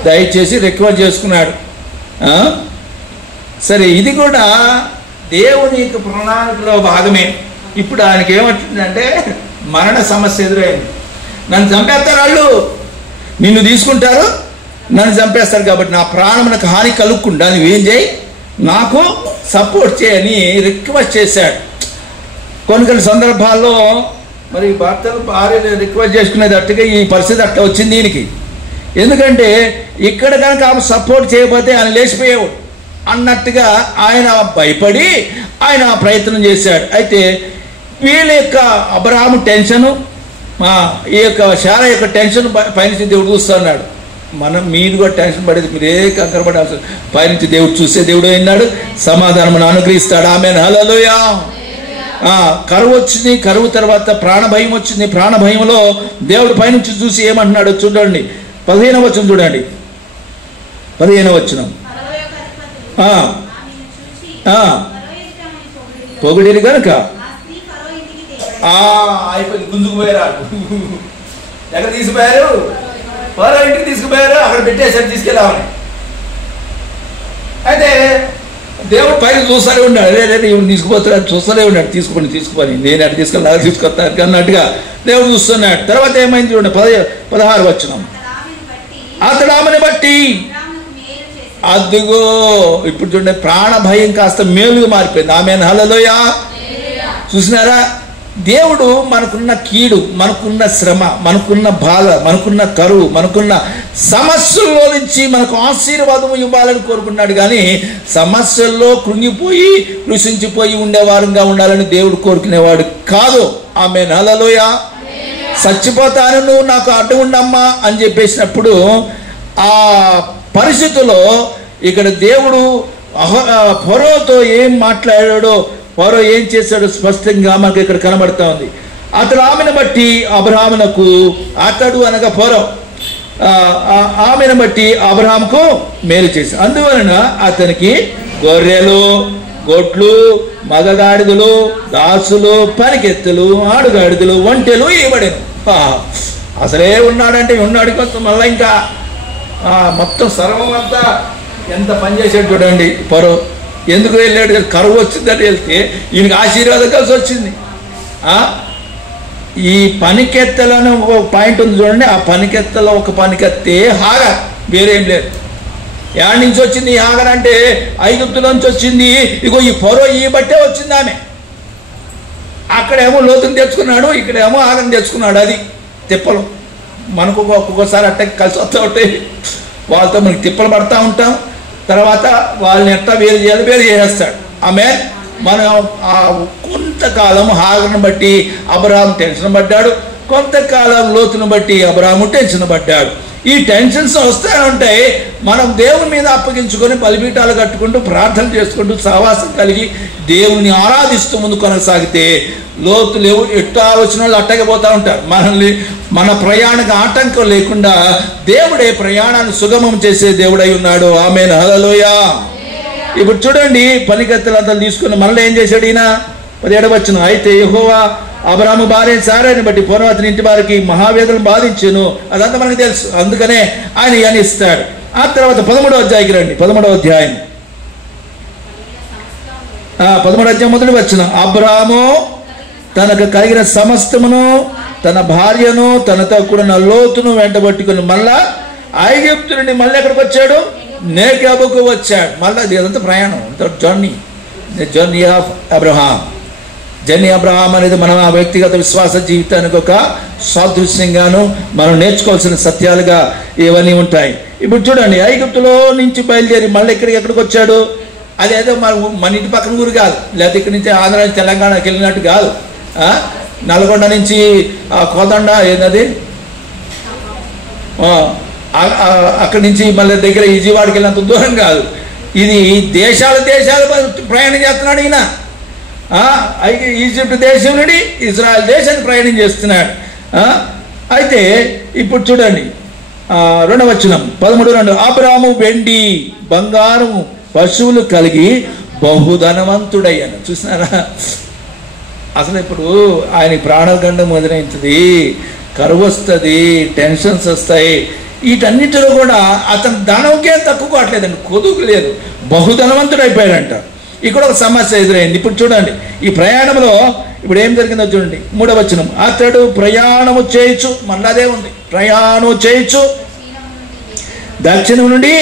దయచేసి రిక్వెస్ట్ చేసుకున్నాడు. సరే, ఇది కూడా దేవుని యొక్క ప్రణాళికలో భాగమే. ఇప్పుడు ఆయనకి ఏమంటుందంటే మరణ సమస్య ఎదురైంది. నన్ను చంపేస్తారు, వాళ్ళు నిన్ను తీసుకుంటారు, నన్ను చంపేస్తారు, కాబట్టి నా ప్రాణమునకు హాని కలుగకుండా నువ్వేం చేయి, నాకు సపోర్ట్ చేయని రిక్వెస్ట్ చేశాడు. కొన్ని సందర్భాల్లో మరి భర్తలు భార్యను రిక్వెస్ట్ చేసుకునేటట్టుగా ఈ పరిస్థితి అట్లా వచ్చింది దీనికి. ఎందుకంటే ఇక్కడ కనుక ఆమె సపోర్ట్ చేయకపోతే ఆయన లేచిపోయేవాడు అన్నట్టుగా ఆయన భయపడి ఆయన ప్రయత్నం చేశాడు. అయితే వీళ్ళ యొక్క అబ్రహాము టెన్షను, ఈ యొక్క శారా యొక్క టెన్షన్ పైనుంచి దేవుడు చూస్తున్నాడు. మీరు కూడా టెన్షన్ పడేది, మీరు ఏ కంకర పడాల్సి, పైనుంచి దేవుడు చూసే దేవుడు అయినాడు, సమాధానం అనుగ్రహిస్తాడు. ఆమేన్, హల్లెలూయా. కరువు వచ్చింది, కరువు తర్వాత ప్రాణభయం వచ్చింది. ప్రాణభయంలో దేవుడు పైనుంచి చూసి ఏమంటున్నాడు చూడండి, 15వ వచనం చూడండి, 15వ వచనం. పొగిడిని కనుక అయిపోయింది, గుంజుకు పోయారు. ఎక్కడ తీసుకుపోయారు? ఇంటికి తీసుకుపోయారు, అక్కడ పెట్టేసారు తీసుకెళ్ళామని. అయితే దేవుడు పైన చూస్తూనే ఉన్నాడు, రే ఇవి తీసుకుపోతున్నాడు, చూస్తూనే ఉన్నాడు, తీసుకుని నేను అటు తీసుకెళ్ళి తీసుకొస్తాను అన్నట్టుగా దేవుడు చూస్తున్నాడు. తర్వాత ఏమైంది చూడండి, 16 వచనం. అతడు ఆమెను బట్టి అదిగో ఇప్పుడు చూడండి ప్రాణ భయం కాస్త మేలుగా మారిపోయింది. Amen hallelujah. చూసినారా, దేవుడు మనకున్న కీడు, మనకున్న శ్రమ, మనకున్న బాధ, మనకున్న కరువు, మనకున్న సమస్యల్లో నుంచి మనకు ఆశీర్వాదం ఇవ్వాలని కోరుకున్నాడు. కానీ సమస్యల్లో కృంగిపోయి కృషించిపోయి ఉండేవారంగా ఉండాలని దేవుడు కోరుకునేవాడు కాదు. ఆమేన్ హల్లెలూయా. చచ్చిపోతాను నువ్వు నాకు అడ్డు ఉండమ్మా అని చెప్పేసినప్పుడు ఆ పరిస్థితుల్లో ఇక్కడ దేవుడు ఫరోతో ఏం మాట్లాడాడో, ఫరో ఏం చేశాడో స్పష్టంగా మనకు ఇక్కడ కనబడతా ఉంది. అతడు ఆమెను బట్టి అబ్రహామునకు, అతడు అనగా ఫరో ఆమెను బట్టి అబ్రహాముకు మేలు చేసి, అందువలన అతనికి గొర్రెలు, గొడ్లు, మగగాడిదలు, దాసులు, పనికెత్తులు, ఆడుగాడిదలు, ఒంటెలు ఇవ్వబడేను. అసలే ఉన్నాడంటే ఉన్నాడు కొంత మళ్ళీ ఇంకా మొత్తం సర్వం అంతా ఎంత పనిచేసాడు చూడండి ఫరో. ఎందుకు వెళ్ళాడు? కరువు వచ్చిందని వెళ్తే ఈయనకి ఆశీర్వాదం కలిసి వచ్చింది. ఈ పనికెత్తలను ఒక పాయింట్ ఉంది చూడండి, ఆ పనికెత్తలో ఒక పనికెత్తే హాగర్, వేరేం లేదు. యాడ్ నుంచి వచ్చింది ఈ హాగర్ అంటే ఐగుప్తుల నుంచి వచ్చింది. ఇగో ఈ ఫరో ఈ బట్టే వచ్చింది ఆమె. అక్కడేమో లోతుని తెచ్చుకున్నాడు, ఇక్కడేమో హాగర్ని తెచ్చుకున్నాడు. అది తిప్పలు మనకు ఒక్కొక్కసారి అట్టకి కలిసి వస్తూ ఉంటాయి. వాళ్ళతో మనకి తిప్పలు పడతా ఉంటాం. తర్వాత వాళ్ళని ఎట్లా వేరు చేయాలి, వేరు చేసేస్తాడు. ఆమె మనం కొంతకాలం హాగర్ను బట్టి అబ్రహాము టెన్షన్ పడ్డాడు, కొంతకాలం లోతును బట్టి అబ్రహాము టెన్షన్ పడ్డాడు. ఈ టెన్షన్స్ వస్తూ ఉంటాయి. మనం దేవుని మీద అప్పగించుకొని బలిపీఠాలు కట్టుకుంటూ ప్రార్థన చేసుకుంటూ సహవాసం కలిగి దేవుని ఆరాధిస్తూ ముందు కొనసాగితే లోతు లేవు, ఎట్టా వచ్చిన వాళ్ళు అట్టగే పోతూ ఉంటారు. మనల్ని మన ప్రయాణకు ఆటంకం లేకుండా దేవుడే ప్రయాణాన్ని సుగమం చేసే దేవుడై ఉన్నాడు. ఆమేన్ హల్లెలూయా. ఇప్పుడు చూడండి, పనికత్తెలంతా తీసుకుని మళ్ళీ ఏం చేశాడు ఈయన? 17వ వచనం. అయితే యెహోవా అబ్రాహాము భార్య సారాని బట్టి పూర్వం అతని ఇంటి వారికి మహావేదనను బాధించెను. అదంతా మనకు తెలుసు, అందుకనే ఆయన అని ఇస్తాడు. ఆ తర్వాత 13వ అధ్యాయానికి రండి. 13వ అధ్యాయం 13వ అధ్యాయం 1వ వచనం. అబ్రాహాము తనకు కలిగిన సమస్తమును, తన భార్యను, తనతో కూడిన లోతును వెంటబట్టుకుని మళ్ళా ఐగుప్తు నుండి మళ్ళీ ఎక్కడికి వచ్చాడు? నేకెబుకు వచ్చాడు. మళ్ళీ ఇదంతా ప్రయాణం, journey of Abraham. Journey Abraham అనేది మన వ్యక్తిగత విశ్వాస జీవితానికి ఒక సాదృశ్యంగాను మనం నేర్చుకోవాల్సిన సత్యాలుగా ఇవన్నీ ఉంటాయి. ఇప్పుడు చూడండి, ఐగుప్తులో నుంచి బయలుదేరి మళ్ళీ ఎక్కడికి వచ్చాడు? అదేదో మన ఇంటి పక్కన ఊరు కాదు, లేకపోతే ఇక్కడి నుంచి ఆంధ్ర నుంచి తెలంగాణకి వెళ్ళినట్టు కాదు. నల్గొండ నుంచి కోదండ ఏదది అక్కడి నుంచి మళ్ళీ దగ్గర విజయవాడకి వెళ్ళినంత దూరం కాదు. ఇది దేశాలు ప్రయాణం చేస్తున్నాడు ఈయన. ఈజిప్ట్ దేశం నుండి ఇజ్రాయెల్ దేశానికి ప్రయాణం చేస్తున్నాడు. అయితే ఇప్పుడు చూడండి 2వ వచనం 13:2. అబ్రాహాము వెండి బంగారం పశువులు కలిగి బహుధనవంతుడయ్యాను. చూసినారా? అసలు ఇప్పుడు ఆయన ప్రాణగండం మొదలైంది, కరువు వస్తుంది, టెన్షన్స్ వస్తాయి. వీటన్నిటిలో కూడా అతను ధనంకే తక్కువ కావట్లేదండి, కొదుకు లేదు, బహుధనవంతుడు అయిపోయాడంట. ఇక్కడ ఒక సమస్య ఎదురైంది. ఇప్పుడు చూడండి, ఈ ప్రయాణంలో ఇప్పుడు ఏం జరిగిందో చూడండి. 3వ వచనం. అతడు ప్రయాణము చేయొచ్చు, మళ్ళదే ఉంది, ప్రయాణం చేయొచ్చు దక్షిణం నుండి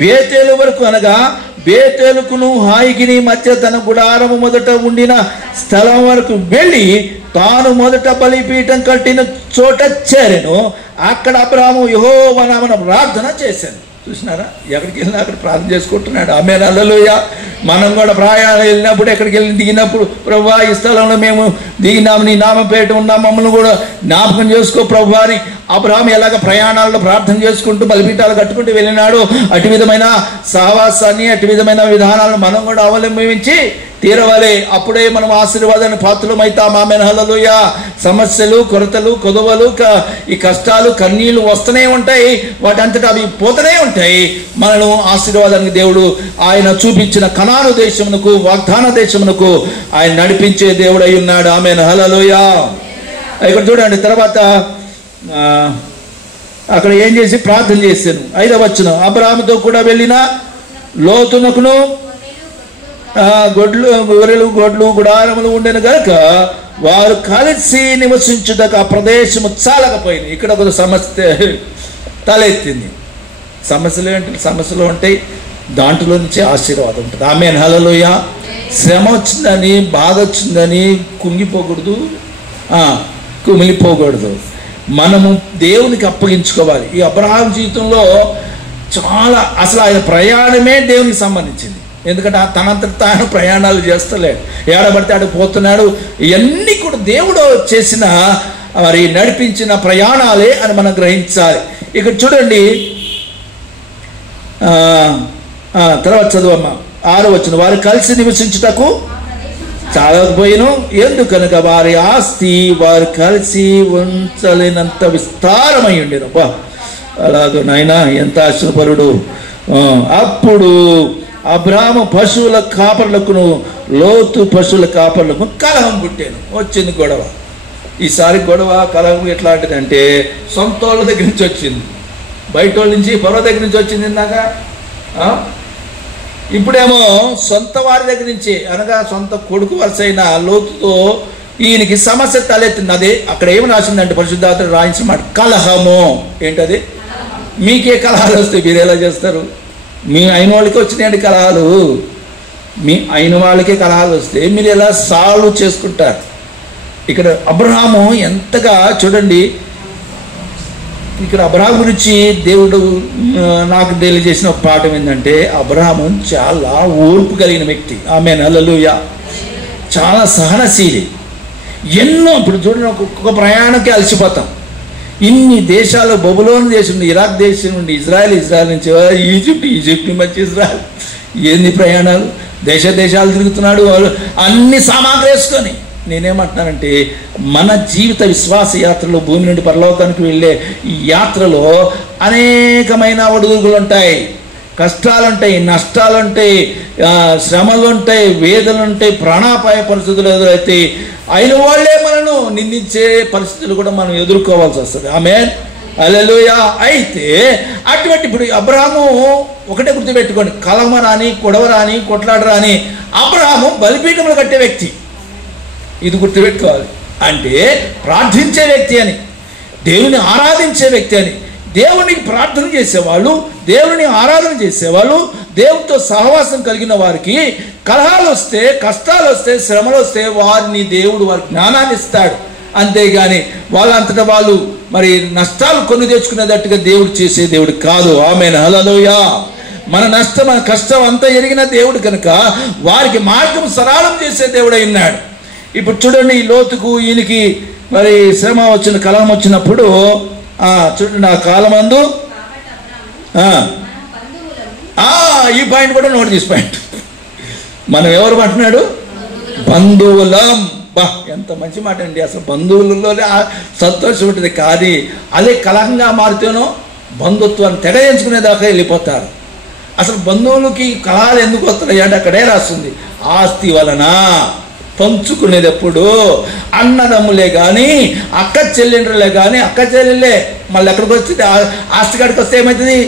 బేతేలు వరకు, అనగా బేతేలుకును హాయికిని మధ్య తన గుడారము మొదట ఉండిన స్థలం వరకు వెళ్ళి తాను మొదట బలిపీఠం కట్టిన చోట చేరెను. అక్కడ అబ్రాహాము యెహోవా నామమున ప్రార్థన చేశాను. చూసినారా? ఎక్కడికి వెళ్ళినా అక్కడ ప్రార్థన చేసుకుంటున్నాడు. ఆమేన్ హల్లెలూయా. మనం కూడా ప్రయాణం వెళ్ళినప్పుడు ఎక్కడికి వెళ్ళి దిగినప్పుడు, ప్రభువా ఈ స్థలంలో మేము దిగినాము, నీ నామం పేట ఉన్నాం, మమ్మల్ని కూడా జ్ఞాపకం చేసుకో ప్రభువా అని అబ్రహాము ఎలాగ ప్రయాణాల్లో ప్రార్థన చేసుకుంటూ బలిపీఠాలు కట్టుకుంటూ వెళ్ళినాడు. అటు విధమైన సహవాసాన్ని, అటు విధమైన విధానాలను మనం కూడా అవలంబించి తీరవాలి. అప్పుడే మనం ఆశీర్వాదాన్ని పాత్రలమవుతాం. ఆమేన్ హల్లెలూయా. సమస్యలు, కొరతలు, కొదవలు, ఈ కష్టాలు, కన్నీళ్లు వస్తూనే ఉంటాయి, వాటంతటా అవి పోతూనే ఉంటాయి. మనను ఆశీర్వాదానికి దేవుడు ఆయన చూపించిన కనాను దేశమునకు, వాగ్దాన దేశమునకు ఆయన నడిపించే దేవుడు అయి ఉన్నాడు. ఆమేన్ హల్లెలూయా. ఇక్కడ చూడండి, తర్వాత అక్కడ ఏం చేసి ప్రార్థన చేశాను. 5వ వచనం. అబ్రాహాముతో కూడా వెళ్ళిన లోతునకును గొర్రెలు గొడ్లు గుడారములు ఉండేను కనుక వారు కలిసి నివసించుటకు ఆ ప్రదేశము చాలకపోయింది. ఇక్కడ ఒక సమస్య తలెత్తింది. సమస్యలు ఉంటాయి, దాంట్లో నుంచి ఆశీర్వాదం ఉంటుంది. ఆమేన్, హల్లెలూయా. శ్రమ వచ్చిందని, బాధ వచ్చిందని కుంగిపోకూడదు, కుమిలిపోకూడదు. మనము దేవునికి అప్పగించుకోవాలి. ఈ అబ్రహాం జీవితంలో చాలా అసలు ఆయన ప్రయాణమే దేవునికి సంబంధించింది. ఎందుకంటే తనంతట తాను ప్రయాణాలు చేస్తలేడు, ఏడబడితే ఆడ పోతున్నాడు. ఇవన్నీ కూడా దేవుడు చేసిన మరి నడిపించిన ప్రయాణాలే అని మనం గ్రహించాలి. ఇక్కడ చూడండి, తర్వాత చదువమ్మ 6వ వచనం. వారు కలిసి నివసించుటకు చాలకపోయిను, ఎందుకనగా వారి ఆస్తి వారు కలిసి ఉంచలేనంత విస్తారమై ఉండేను. అలాగే నాయన ఎంత ఆశ్చర్యపరుడు. అప్పుడు అబ్రాహాము పశువుల కాపర్లకును లోతు పశువుల కాపర్లకు కలహం పుట్టాను. వచ్చింది గొడవ. ఈసారి గొడవ కలహం ఎట్లాంటిదంటే సొంత వాళ్ళ దగ్గర నుంచి వచ్చింది, బయట వాళ్ళ నుంచి పొరవ దగ్గర నుంచి వచ్చింది. ఇందాక ఇప్పుడేమో సొంత వారి దగ్గర నుంచి, అనగా సొంత కొడుకు వరుస అయిన లోతుతో ఈయనకి సమస్య తలెత్తింది. అదే అక్కడ ఏమి రాసిందంటే పరిశుద్ధాత్మ రాయించిన మాట కలహము. ఏంటది? మీకే కలహాలు వస్తాయి, మీరు ఎలా చేస్తారు? మీ అయిన వాళ్ళకి వచ్చినాయండి కలహాలు. మీ అయిన వాళ్ళకే కలహాలు వస్తే మీరు ఎలా సాల్వ్ చేసుకుంటారు? ఇక్కడ అబ్రహాము ఎంతగా చూడండి, ఇక్కడ అబ్రహాం గురించి దేవుడు నాకు తెలియజేసిన ఒక పాఠం ఏంటంటే, అబ్రహాము చాలా ఓర్పు కలిగిన వ్యక్తి. ఆమేన్, హల్లెలూయా. చాలా సహనశీలి. ఎన్నో ఇప్పుడు చూడండి, ఒక్కొక్క ప్రయాణంకి అలసిపోతాం. ఇన్ని దేశాలు, బబులోను దేశం నుండి, ఇరాక్ దేశం నుండి ఇజ్రాయెల్ నుంచి ఈజిప్ట్ మధ్య ఇజ్రాయెల్, ఎన్ని ప్రయాణాలు, దేశాలు తిరుగుతున్నాడు. అన్ని సామాగ్రి వేసుకొని. నేనేమంటున్నానంటే మన జీవిత విశ్వాస యాత్రలో, భూమి నుండి పరలోకానికి వెళ్ళే ఈ యాత్రలో అనేకమైన ఒడిదుడుకులు ఉంటాయి, కష్టాలుంటాయి, నష్టాలుంటాయి, శ్రమలుంటాయి, వేదనలుంటాయి, ప్రాణాపాయ పరిస్థితులు ఎదురైతే అయిన వాళ్ళే మనను నిందించే పరిస్థితులు కూడా మనం ఎదుర్కోవాల్సి వస్తుంది. ఆమేన్, హల్లెలూయా. అయితే అటువంటి ఇప్పుడు అబ్రహాము ఒకటే గుర్తుపెట్టుకోండి, కలహం రాని, గొడవ రాని, కొట్లాడ రాని అబ్రహాము బలిపీఠములు కట్టే వ్యక్తి. ఇది గుర్తుపెట్టుకోవాలి. అంటే ప్రార్థించే వ్యక్తి అని, దేవుని ఆరాధించే వ్యక్తి అని. దేవునికి ప్రార్థన చేసేవాళ్ళు, దేవుని ఆరాధన చేసేవాళ్ళు, దేవునితో సహవాసం కలిగిన వారికి కలహాలు వస్తే, కష్టాలు వస్తే, శ్రమలు వస్తే వారిని దేవుడు వారికి జ్ఞానాన్ని ఇస్తాడు. అంతేగాని వాళ్ళంతటా వాళ్ళు మరి నష్టాలు కొని తెచ్చుకునేటట్టుగా దేవుడు చేసే దేవుడు కాదు. ఆమేన్, హల్లెలూయా. మన నష్టం, మన కష్టం అంతా ఎరిగిన దేవుడు కనుక వారికి మార్గం సరళం చేసే దేవుడై ఉన్నాడు. ఇప్పుడు చూడండి, ఈ లోతుకు ఈయనకి మరి శ్రమ వచ్చిన, కలహం వచ్చినప్పుడు చూడండి, ఆ కాలమందు ఈ పాయింట్ కూడా నోట్ తీసి పాయింట్. మనం ఎవరు అంటున్నాడు? బంధువులం. ఎంత మంచి మాట అండి. అసలు బంధువులలోనే సంతోషం ఉంటుంది. కానీ అదే కలహంగా మారితేనో బంధుత్వాన్ని తెగయించుకునేదాకా వెళ్ళిపోతారు. అసలు బంధువులకి కలహాలు ఎందుకు వస్తున్నాయి అంటే అక్కడే రాస్తుంది, ఆస్తి వలన. పంచుకునేది ఎప్పుడు అన్నదమ్ములే కానీ, అక్క చెల్లెండ్రులే కానీ, అక్క చెల్లెళ్ళే మళ్ళీ ఎక్కడికి వచ్చింది, ఆస్తి కాడికి వస్తే ఏమవుతుంది?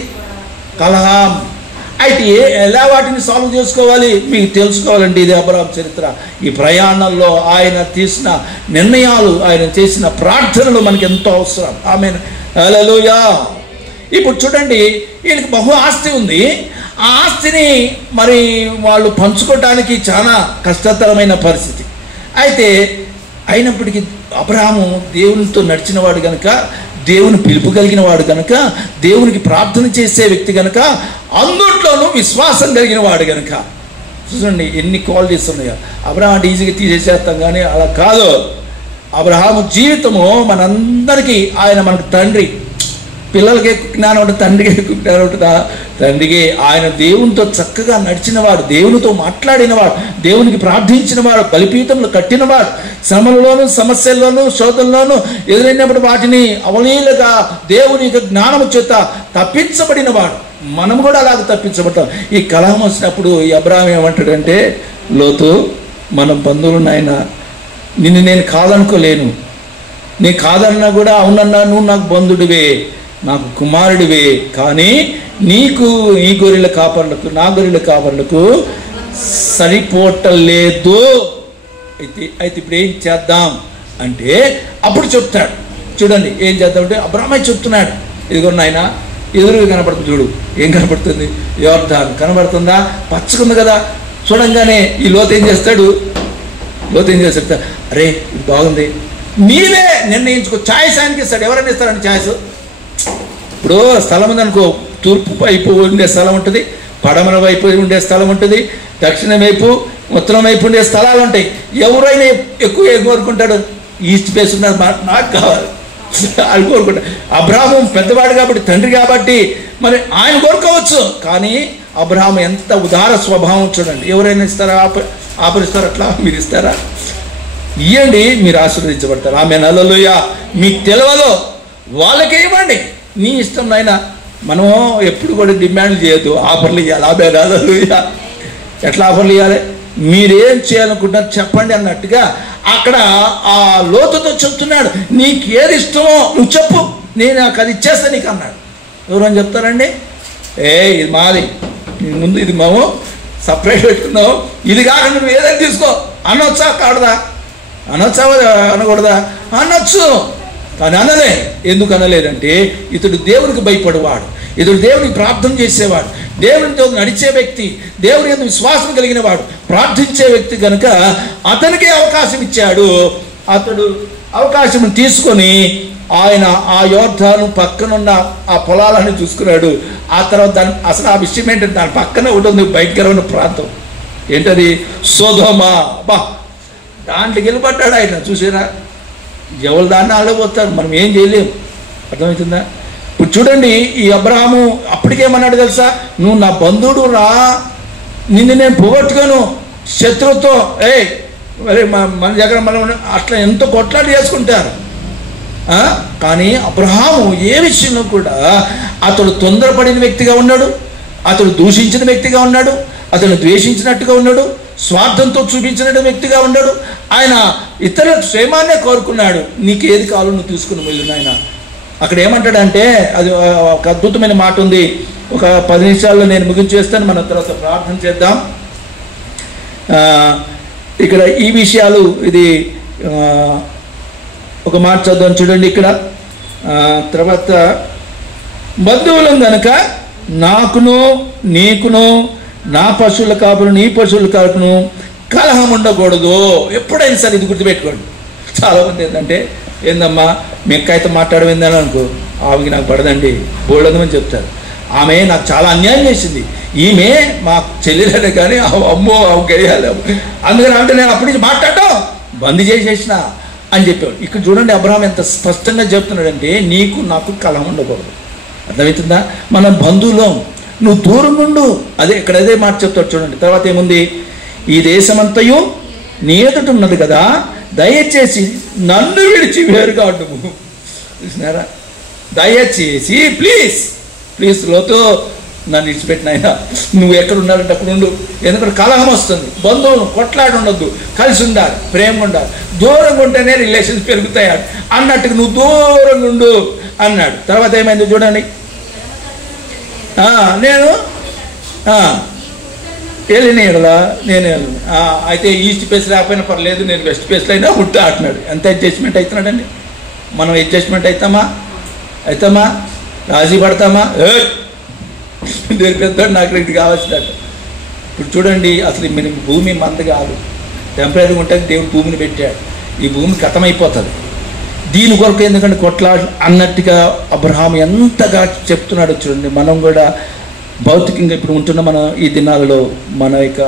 కలహం. అయితే ఎలా వాటిని సాల్వ్ చేసుకోవాలి మీకు తెలుసుకోవాలంటే ఇది అబ్రహాం చరిత్ర. ఈ ప్రయాణంలో ఆయన తీసిన నిర్ణయాలు, ఆయన చేసిన ప్రార్థనలు మనకి ఎంతో అవసరం. ఆమేన్, హల్లెలూయా. ఇప్పుడు చూడండి, వీళ్ళకి బహు ఆస్తి ఉంది. ఆ ఆస్తిని మరి వాళ్ళు పంచుకోవడానికి చాలా కష్టతరమైన పరిస్థితి. అయితే అయినప్పటికీ అబ్రహాము దేవునితో నడిచినవాడు కనుక, దేవుని పిలుపు కలిగిన వాడు కనుక, దేవునికి ప్రార్థన చేసే వ్యక్తి కనుక, అందుట్లోనూ విశ్వాసం కలిగిన వాడు కనుక, చూడండి ఎన్ని క్వాలిటీస్ ఉన్నాయో. అబ్రహాం అంటే ఈజీగా తీసేసేస్తాం, కానీ అలా కాదు. అబ్రహాము జీవితము మనందరికీ, ఆయన మనకు తండ్రి. పిల్లలకి జ్ఞానం ఉంటుంది, తండ్రికి జ్ఞానం ఉంటుందా? తండ్రికి. ఆయన దేవునితో చక్కగా నడిచినవాడు, దేవునితో మాట్లాడినవాడు, దేవునికి ప్రార్థించినవాడు, బలిపీఠంలో కట్టినవాడు, శ్రమలలోనూ సమస్యల్లోనూ శోధనలోనూ ఎదురైనప్పుడు వాటిని అవలీలగా దేవుని జ్ఞానము చేత తప్పించబడినవాడు. మనం కూడా అలాగ తప్పించబడతాం. ఈ కలహం వచ్చినప్పుడు ఈ అబ్రహాం ఏమంటాడంటే, లోతు మన బంధువులు నాయన, నిన్ను నేను కాదనుకోలేను, నేను కాదన్నా కూడా అవునన్నా నువ్వు నాకు బంధుడివే, నాకు కుమారుడివే, కానీ నీకు ఈ గొర్రెల కాపర్లకు నా గొర్రెల కాపర్లకు సరిపోవటలేదు. అయితే ఇప్పుడు ఏం చేద్దాం అంటే అప్పుడు చెప్తాడు. చూడండి ఏం చేద్దామంటే అబ్రాహాము చెప్తున్నాడు, ఇదిగో నాయన ఎదురుగా కనపడుతుంది, చూడు ఏం కనపడుతుంది, యోర్దాను కనబడుతుందా, పచ్చకుంది కదా. చూడంగానే ఈ లోతు ఏం చేస్తాడు, అరే ఇది బాగుంది, నీవే నిర్ణయించుకో. ఛాయిస్ ఆయనకి ఇస్తాడు. ఎవరైనా ఇస్తారండి ఛాయిస్? ఇప్పుడు స్థలం ఉందనుకో, తూర్పు వైపు ఉండే స్థలం ఉంటుంది, పడమర వైపు ఉండే స్థలం ఉంటుంది, దక్షిణ వైపు ఉత్తరం వైపు ఉండే స్థలాలు ఉంటాయి. ఎవరైనా ఎక్కువ కోరుకుంటాడు, ఈస్ట్ ఫేస్ ఉన్నది నాకు కావాలి అని కోరుకుంటాడు. అబ్రాహాము పెద్దవాడు కాబట్టి, తండ్రి కాబట్టి మరి ఆయన కోరుకోవచ్చు. కానీ అబ్రాహాము ఎంత ఉదార స్వభావం చూడండి. ఎవరైనా ఇస్తారా? ఆపరిస్తారు. అట్లా మీరు ఇస్తారా? ఇవ్వండి, మీరు ఆశీర్వదించబడతారు. ఆమె హల్లెలూయా. మీకు తెలియదు, వాళ్ళకే ఇవ్వండి, నీ ఇష్టం నాయన. మనం ఎప్పుడు కూడా డిమాండ్ చేయొద్దు, ఆఫర్లు ఇవ్వాలి. ఆమె హల్లెలూయా. ఎట్లా ఆఫర్లు ఇవ్వాలి? మీరేం చేయాలనుకుంటున్నారు చెప్పండి అన్నట్టుగా అక్కడ ఆ లోతుతో చెప్తున్నాడు. నీకు ఏది ఇష్టమో నువ్వు చెప్పు, నేను నాకు అది ఇచ్చేస్తా నీకు అన్నాడు. ఎవరని చెప్తారండి? ఇది మాది, ముందు ఇది మేము సపరేట్ పెట్టుకున్నావు, ఇది కాకుండా నువ్వు ఏదైనా తీసుకో అనొచ్చా? కాడదా? అనొచ్చా? అనకూడదా? అనొచ్చు. కానీ అనలే. ఎందుకు అనలేదంటే ఇతడు దేవునికి భయపడేవాడు, ఇతడు దేవునికి ప్రార్థన చేసేవాడు, దేవునితో నడిచే వ్యక్తి, దేవుని యందు విశ్వాసం కలిగిన వాడు, ప్రార్థించే వ్యక్తి కనుక అతనికే అవకాశం ఇచ్చాడు. అతడు అవకాశం తీసుకొని ఆయన ఆ యోర్దాను పక్కనున్న ఆ పొలాలను చూసుకున్నాడు. ఆ తర్వాత దాని అసలు ఆ విషయం ఏంటంటే దాని పక్కన ఉంటుంది భయంకరమైన ప్రాంతం. ఏంటది? సొదొమ. బా, దాంట్లోకి వెళ్ళిపడ్డాడు ఆయన. చూసారా? ఎవరు దాన్ని ఆడబోతారు, మనం ఏం చేయలేము. అర్థమవుతుందా? ఇప్పుడు చూడండి, ఈ అబ్రాహాము అప్పటికేమన్నాడు తెలుసా? నువ్వు నా బంధువుడు రా, నిన్ను నేను పోగొట్టుకోను, శత్రువుతో మరి మన దగ్గర మనం అట్లా ఎంతో కొట్లాడి చేసుకుంటారు. కానీ అబ్రహాము ఏ విషయంలో కూడా అతడు తొందరపడిన వ్యక్తిగా ఉన్నాడు, అతడు దూషించిన వ్యక్తిగా ఉన్నాడు, అతను ద్వేషించినట్టుగా ఉన్నాడు, స్వార్థంతో చూపించిన వ్యక్తిగా ఉన్నాడు. ఆయన ఇతరుల క్షేమాన్నే కోరుకున్నాడు. నీకు ఏది కావాలో నువ్వు తీసుకుని వెళ్ళు నాయన. అక్కడ ఏమంటాడంటే, అది ఒక అద్భుతమైన మాట ఉంది. ఒక 10 నిమిషాల్లో నేను ముగించేస్తాను, మనం తర్వాత ప్రార్థన చేద్దాం. ఇక్కడ ఈ విషయాలు, ఇది ఒక మాట చదువుదాం చూడండి. ఇక్కడ తర్వాత బంధువులం కనుక నాకును నీకును నా పశువుల కాపును నీ పశువుల కాపును కలహం ఉండకూడదు. ఎప్పుడైనా సరే ఇది గుర్తుపెట్టుకోండి. చాలామంది ఏంటంటే, ఏందమ్మా మీ అక్కయితే మాట్లాడమైందని అనుకో, ఆమెకి నాకు పడదండి బోల్డదని చెప్తారు. ఆమె నాకు చాలా అన్యాయం చేసింది, ఈమె మా చెల్లెలనే కానీ అమ్మో ఆమె గడియాలి, అందుకని అంటే నేను అప్పటి నుంచి మాట్లాడటం బంద్ చేసేసిన అని చెప్పాడు. ఇక్కడ చూడండి అబ్రహాం ఎంత స్పష్టంగా చెప్తున్నాడంటే, నీకు నాకు కలహం ఉండకూడదు. అర్థమవుతుందా? మనం బంధువులం, నువ్వు దూరం నుండు. అదే ఇక్కడ అదే మాట చెప్తాడు చూడండి. తర్వాత ఏముంది? ఈ దేశమంతయు నీ ఎదుట ఉన్నది కదా, దయచేసి నన్ను విడిచి వేరుగా ఉండు. చూసినారా? దయచేసి ప్లీజ్ లోతు నన్ను విడిచిపెట్టిన ఆయన, నువ్వు ఎక్కడ ఉండాలంటే అక్కడ ఉండు. ఎందుకంటే కలహం వస్తుంది, బంధువులు కొట్లాడి ఉండొద్దు, కలిసి ఉండాలి, ప్రేమ ఉండాలి. దూరంగా ఉంటేనే రిలేషన్స్ పెరుగుతాయి అన్నట్టుగా నువ్వు దూరంగా ఉండు అన్నాడు. తర్వాత ఏమైంది చూడండి. నేను వెళ్ళిన ఇలా నేను అయితే ఈస్ట్ ఫేస్ లేకపోయినా పర్లేదు, నేను వెస్ట్ ఫేస్లో అయినా ఉంటా అంటున్నాడు. ఎంత అడ్జస్ట్మెంట్ అవుతున్నాడండి? మనం అడ్జస్ట్మెంట్ అవుతామా? రాజీ పడతామా? నేను పెద్దాడు, నాకు ఇది కావాల్సినట్టు. ఇప్పుడు చూడండి, అసలు మన భూమి మంద కాదు, టెంపరీగా ఉంటుంది. దేవుడు భూమిని పెట్టాడు, ఈ భూమి కథమైపోతుంది. దీని కొరకు ఎందుకంటే కొట్లాడు అన్నట్టుగా అబ్రహాం ఎంతగా చెప్తున్నాడు చూడండి. మనం కూడా భౌతికంగా ఇప్పుడు ఉంటున్న మన ఈ దినాలలో మన యొక్క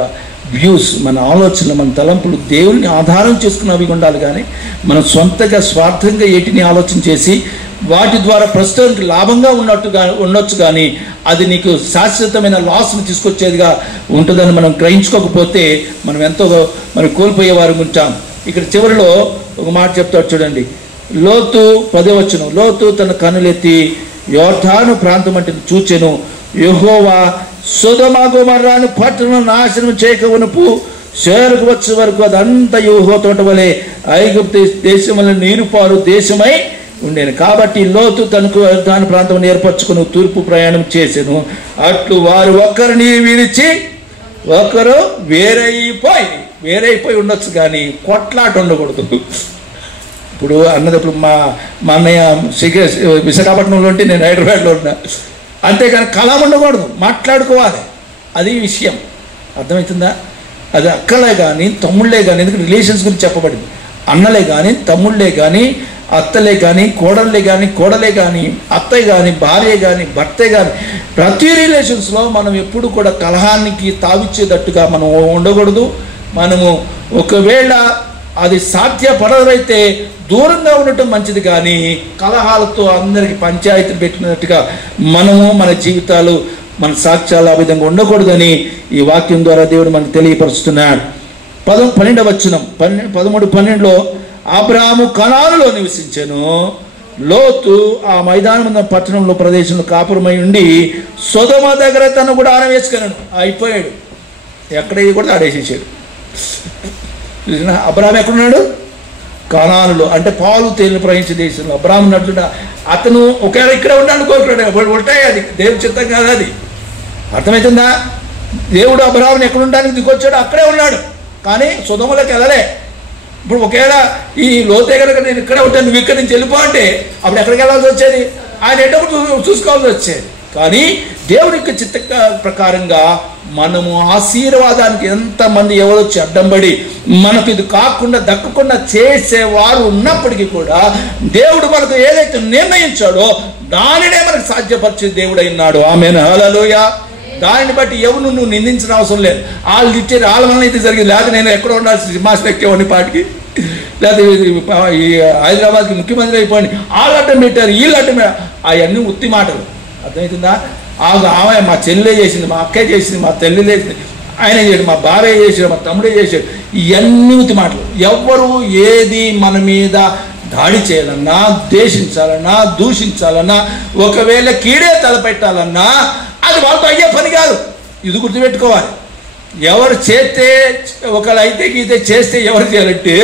వ్యూస్, మన ఆలోచనలు, మన తలంపులు దేవుని ఆధారం చేసుకున్నవి ఉండాలి. కానీ మనం సొంతగా స్వార్థంగా ఏటిని ఆలోచన చేసి వాటి ద్వారా ప్రస్తుతానికి లాభంగా ఉండొచ్చు, కానీ అది నీకు శాశ్వతమైన లాస్ని తీసుకొచ్చేదిగా ఉంటుందని మనం గ్రహించుకోకపోతే మనం ఎంతో మనం కోల్పోయేవారు ఉంటాం. ఇక్కడ చివరిలో ఒక మాట చెప్తాడు చూడండి. లోతు 10వ వచనం, లోతు తన కన్నులెత్తి యోర్దాను ప్రాంతం అంటే చూచెను, యెహోవా సొదొమ గొమొర్రాను పట్టణం నాశనం చేయకవనుపు చేరుకు వచ్చే వరకు అదంతా యెహోవా తోట వలె ఐగుప్తు దేశం వల్ల నీరు పారు దేశమై ఉండేను. కాబట్టి లోతు తనకు దాని ప్రాంతం ఏర్పరచుకుని తూర్పు ప్రయాణం చేసెను. అట్లు వారు ఒకరిని విడిచి ఒకరు వేరైపోయి ఉండొచ్చు, కానీ కొట్లాట ఉండకూడదు. ఇప్పుడు అన్నదప్పుడు మా అన్నయ్య విశాఖపట్నంలో ఉంటే నేను హైదరాబాద్లో ఉన్నా, అంతేగాని కలం ఉండకూడదు, మాట్లాడుకోవాలి. అది విషయం. అర్థమవుతుందా? అది అక్కలే కానీ తమ్ముళ్ళే కానీ, ఎందుకంటే రిలేషన్స్ గురించి చెప్పబడింది. అన్నలే కానీ తమ్ముళ్ళే కానీ అత్తలే కానీ కోడలే కానీ అత్తయ్య కానీ భార్య కానీ భర్తే కానీ ప్రతి రిలేషన్స్లో మనం ఎప్పుడు కూడా కలహానికి తావిచ్చేటట్టుగా మనం ఉండకూడదు. మనము ఒకవేళ అది సాధ్యపడదైతే దూరంగా ఉండటం మంచిది, కానీ కలహాలతో అందరికి పంచాయతీలు పెట్టినట్టుగా మనము మన జీవితాలు మన సాక్ష్యాలు ఆ విధంగా ఉండకూడదని ఈ వాక్యం ద్వారా దేవుడు మనకు తెలియపరుస్తున్నాడు. 12వ వచనం 13-12లో అబ్రాహాము కనానులో నివసించెను. లోతు ఆ మైదానం పట్టణంలో ప్రదేశంలో కాపురమై ఉండి సొదొమ దగ్గర తను కూడా ఆనవేసుకున్నాడు. అయిపోయాడు, ఎక్కడ కూడా ఆడేసేసాడు. అబ్రాహాం ఎక్కడున్నాడు? కనానులో, అంటే పాలు తేలిన ప్రవహించే దేశంలో. అబ్రాహాం ఉన్నట్లుగా అతను ఒకవేళ ఇక్కడ ఉండాలని కోరుకున్నాడు. ఉంటాయి, అది దేవుడి చిత్తం కాదు. అది అర్థమవుతుందా? దేవుడు అబ్రాహాంని ఎక్కడ ఉండడానికి దిగొచ్చాడు, అక్కడే ఉన్నాడు, కానీ సొదొమలోకి వెళ్ళలే. ఇప్పుడు ఒకవేళ ఈ లోతే కనుక నేను ఇక్కడే ఉంటాను, నువ్వు ఇక్కడి నుంచి వెళ్ళిపో అంటే అప్పుడు ఎక్కడికి వెళ్ళాల్సి వచ్చేది? ఆయన ఎట్టప్పుడు చూసుకోవాల్సి వచ్చేది. కానీ దేవుడి యొక్క చిత్త ప్రకారంగా మనము ఆశీర్వాదానికి ఎంతమంది ఎవరొచ్చి అడ్డంబడి మనకు ఇది కాకుండా దక్కకుండా చేసేవారు ఉన్నప్పటికీ కూడా దేవుడు మనకు ఏదైతే నిర్ణయించాడో దానినే మనకు సాధ్యపరిచే దేవుడై ఉన్నాడు. ఆమేన్, హల్లెలూయా. దానిని బట్టి ఎవరు నువ్వు నిందించిన అవసరం లేదు. వాళ్ళు ఇచ్చేది వాళ్ళ వల్ల అయితే జరిగింది, లేకపోతే నేను ఎక్కడ ఉండాల్సి సింహాసనం ఎక్కేవాడిని పాటికి, లేకపోతే ఈ హైదరాబాద్కి ముఖ్యమంత్రి అయిపోయింది. వాళ్ళు అడ్డం పెట్టారు, వీళ్ళు అడ్డం పెట్టారు, అవన్నీ ఉత్తి మాటలు. అర్థమవుతుందా? ఆమె మా చెల్లె చేసింది, మా అక్కే చేసింది, మా తల్లి చేసింది, ఆయన చేయడు, మా బాబాయ్ చేసాడు, మా తమ్ముడే చేశాడు, ఇవన్నీ ఉత్తి మాటలు. ఎవరు ఏది మన మీద దాడి చేయాలన్నా, ద్వేషించాలన్నా, దూషించాలన్నా, ఒకవేళ కీడే తలపెట్టాలన్నా అది వాళ్ళతో అయ్యే పని కాదు. ఇది గుర్తుపెట్టుకోవాలి. ఎవరు చేస్తే ఒకవేళ అయితే గీతే చేస్తే ఎవరు చేయాలంటే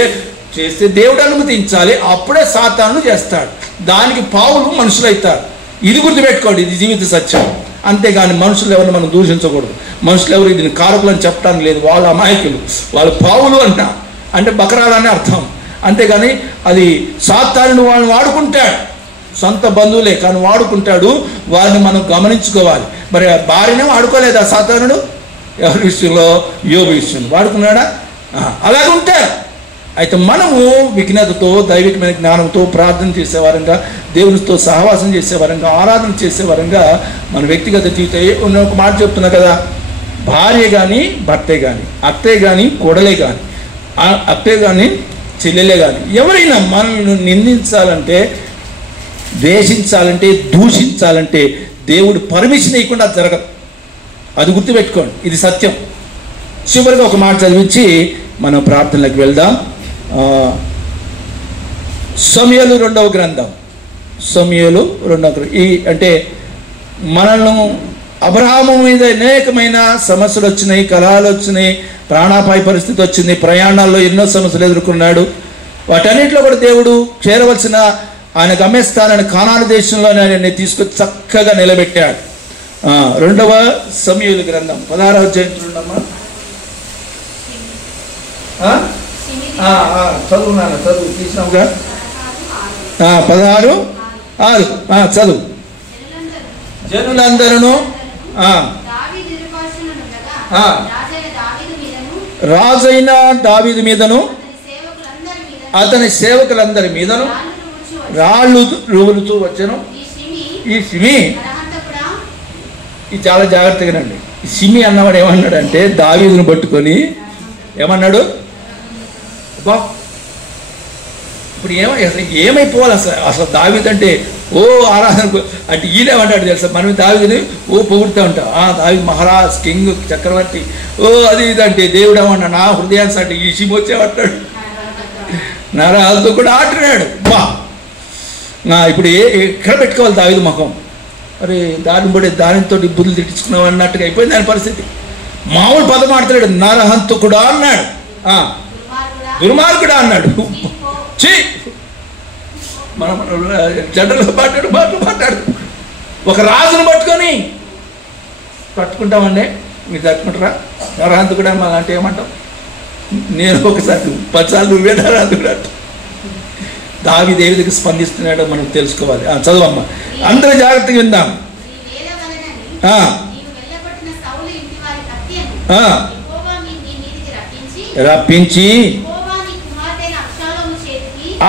చేస్తే దేవుడు అనుమతించాలి, అప్పుడే సాతాను చేస్తాడు. దానికి పావులు మనుషులు అవుతారు. ఇది గుర్తుపెట్టుకోండి, ఇది జీవిత సత్యం. అంతేగాని మనుషులు ఎవరిని మనం దూషించకూడదు. మనుషులు ఎవరు దీన్ని కారకులు అని చెప్పడానికి లేదు, వాళ్ళ అమాయకులు, వాళ్ళు పావులు అంటే బకరాలని అర్థం. అంతేగాని అది సాతానుడు వాళ్ళని వాడుకుంటాడు, సొంత బంధువులే కానీ వాడుకుంటాడు. వారిని మనం గమనించుకోవాలి. మరి భార్యనే వాడుకోలేదా సాతానుడు? ఎవరి విషయంలో? యోబు విషయంలో వాడుకున్నాడా? అలాగే ఉంటారు. అయితే మనము విజ్ఞతతో దైవికమైన జ్ఞానంతో ప్రార్థన చేసేవారంగా, దేవునితో సహవాసం చేసేవారంగా, ఆరాధన చేసేవారంగా మన వ్యక్తిగత జీవితం ఒక మాట చెప్తున్నా కదా, భార్య కానీ భర్తే కానీ అత్తే కానీ కోడలే కానీ అత్తే కానీ చెల్లెలే కానీ ఎవరైనా మనల్ని నిందించాలంటే, ద్వేషించాలంటే, దూషించాలంటే దేవుడు పర్మిషన్ ఇవ్వకుండా జరగదు. అది గుర్తుపెట్టుకోండి, ఇది సత్యం. చివరిగా ఒక మాట చదివించి మనం ప్రార్థనలకు వెళ్దాం. సమూయేలు 2వ గ్రంథం, సమూయేలు 2వ గ్రంథం. అంటే మనల్ని అబ్రహాము మీద అనేకమైన సమస్యలు వచ్చినాయి, కలహాలు వచ్చినాయి, ప్రాణాపాయ పరిస్థితి వచ్చింది, ప్రయాణాల్లో ఎన్నో సమస్యలు ఎదుర్కొన్నాడు. వాటన్నిటిలో కూడా దేవుడు చేరవలసిన ఆయన గమ్యస్థానాన్ని కానాను దేశంలోనే ఆయన్ని తీసుకొచ్చి చక్కగా నిలబెట్టాడు. 2వ సమూయేలు గ్రంథం 16వ అధ్యాయం చదువు తీసినావుగా. 16:6 చదువు. జనులందరూ రాజైన దావీదు మీదను అతని సేవకులందరి మీదను రాళ్ళు రువులుతూ వచ్చాను. ఈ సిమి, ఇది చాలా జాగ్రత్తగానండి. ఈ సిమి అన్నవాడు ఏమన్నాడంటే దావీదును పట్టుకొని ఏమన్నాడు, బా ఇప్పుడు ఏమైపోవాలి అసలు దావీదు అంటే ఓ ఆరాధన అంటే ఈయనేమంటాడు తెలుసా, మనం దావీదుని పొగుడుతూ ఉంటాం. దావీదు మహారాజ్, కింగ్, చక్రవర్తి, అది ఇదంటే దేవుడు ఏమన్నా నా హృదయాన్ని అంటే ఈ సిమి వచ్చేమంటాడు, నరాలతో కూడా ఆడుతున్నాడు. బా ఇప్పుడు ఎక్కడ పెట్టుకోవాలి దావీదు ముఖం? మరి దాని పడే దానితో బుద్ధులు తిట్టించుకున్నావు అన్నట్టుగా అయిపోయింది దాని పరిస్థితి. మామూలు పదం ఆడుతున్నాడు, నరహంతకుడా అన్నాడు, దుర్మార్గుడా అన్నాడు. మనం జంటలో మాట్లాడు ఒక రాజును పట్టుకుంటామండి. మీరు తట్టుకుంటారా? నరహంతకుడు అని అంటే ఏమంటాం? నేను ఒకసారి 10 సార్లు నువ్వే నరహంతకుడు అంట. దావీదు ఏ విధంగా స్పందిస్తున్నాడో మనం తెలుసుకోవాలి. చదవమ్మా, అందరూ జాగ్రత్తగా విందాం. రప్పించి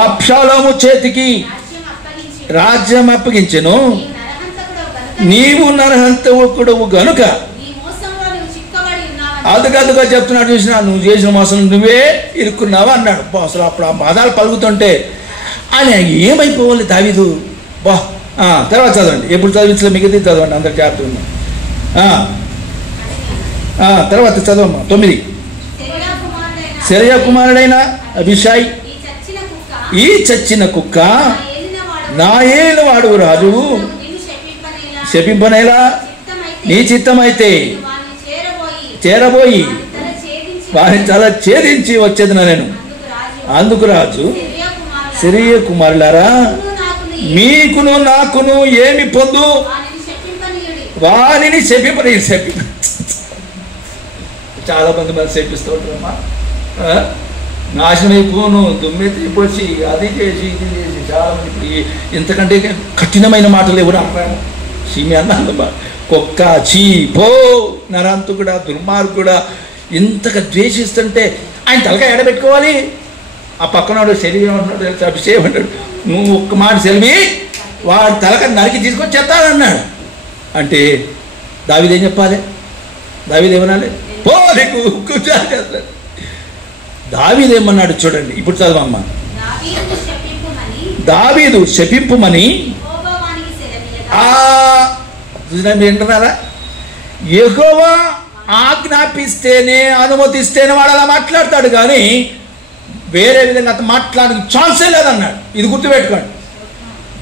అబ్షాలోము చేతికి రాజ్యం అప్పగించెను. నీవు నరహంతకుడవు గనుక అదుగదుగా చెప్తున్నాడు. చూసినా, నువ్వు చేసిన మోసం నువ్వే ఇరుక్కున్నావా అన్నాడు. అసలు అప్పుడు ఆ పదాలు పలుకుతుంటే ఆయన ఏమైపోవాలి దావీదు. తర్వాత చదవండి, ఎప్పుడు చదివించలే మిగతా చదవండి, అందరు జాగ్రత్త ఉన్నాం. తర్వాత చదవమ్మా 9. సెరయా కుమారుడైన అభిషాయి, ఈ చచ్చిన కుక్క నా ఏలినవాడు రాజు శపింపనేలా నీ చిత్తమైతే చేరబోయి వారిని చాలా ఛేదించి వచ్చేదినా నేను. అందుకు రాజు, సెరయా కుమారులారా, మీకును నాకును ఏమి పొందు, వారిని శపింపని. చాలా మంది మరి శపిస్తూ ఉంటారమ్మా. నాశనం అయిపోను, దుమ్మెత్తిపోసి, అది చేసి ఇది చేసి. చాలా మంది ఇప్పుడు ఇంతకంటే కఠినమైన మాటలు ఎవరు అంటారు? సీమి అన్నమ్మా, కుక్క, చీ, పో, నరాంతకుడా, దుర్మార్గుడా, ఇంతగా ద్వేషిస్తుంటే ఆయన తలకాయ ఎడబెట్టుకోవాలి. ఆ పక్కనవాడు శరీరం అంటున్నాడు, అభిషేకం అంటాడు, నువ్వు ఒక్క మాట సెలివి వాడు తలకాయ నరికి తీసుకొని చెప్తానన్నాడు. అంటే దావీదు ఏం చెప్పాలి? దావీదు ఏమనాలి? పో నీకు కూర్చోాలి. దావీదు ఏమన్నాడు చూడండి, ఇప్పుడు చదవమ్మా. దావీదు శపింపుమని వింటున్నారా? యెహోవా ఆజ్ఞాపిస్తేనే, అనుమతిస్తేనే వాడు అలా మాట్లాడతాడు, కానీ వేరే విధంగా అతను మాట్లాడడానికి ఛాన్సే లేదన్నాడు. ఇది గుర్తుపెట్టుకోండి.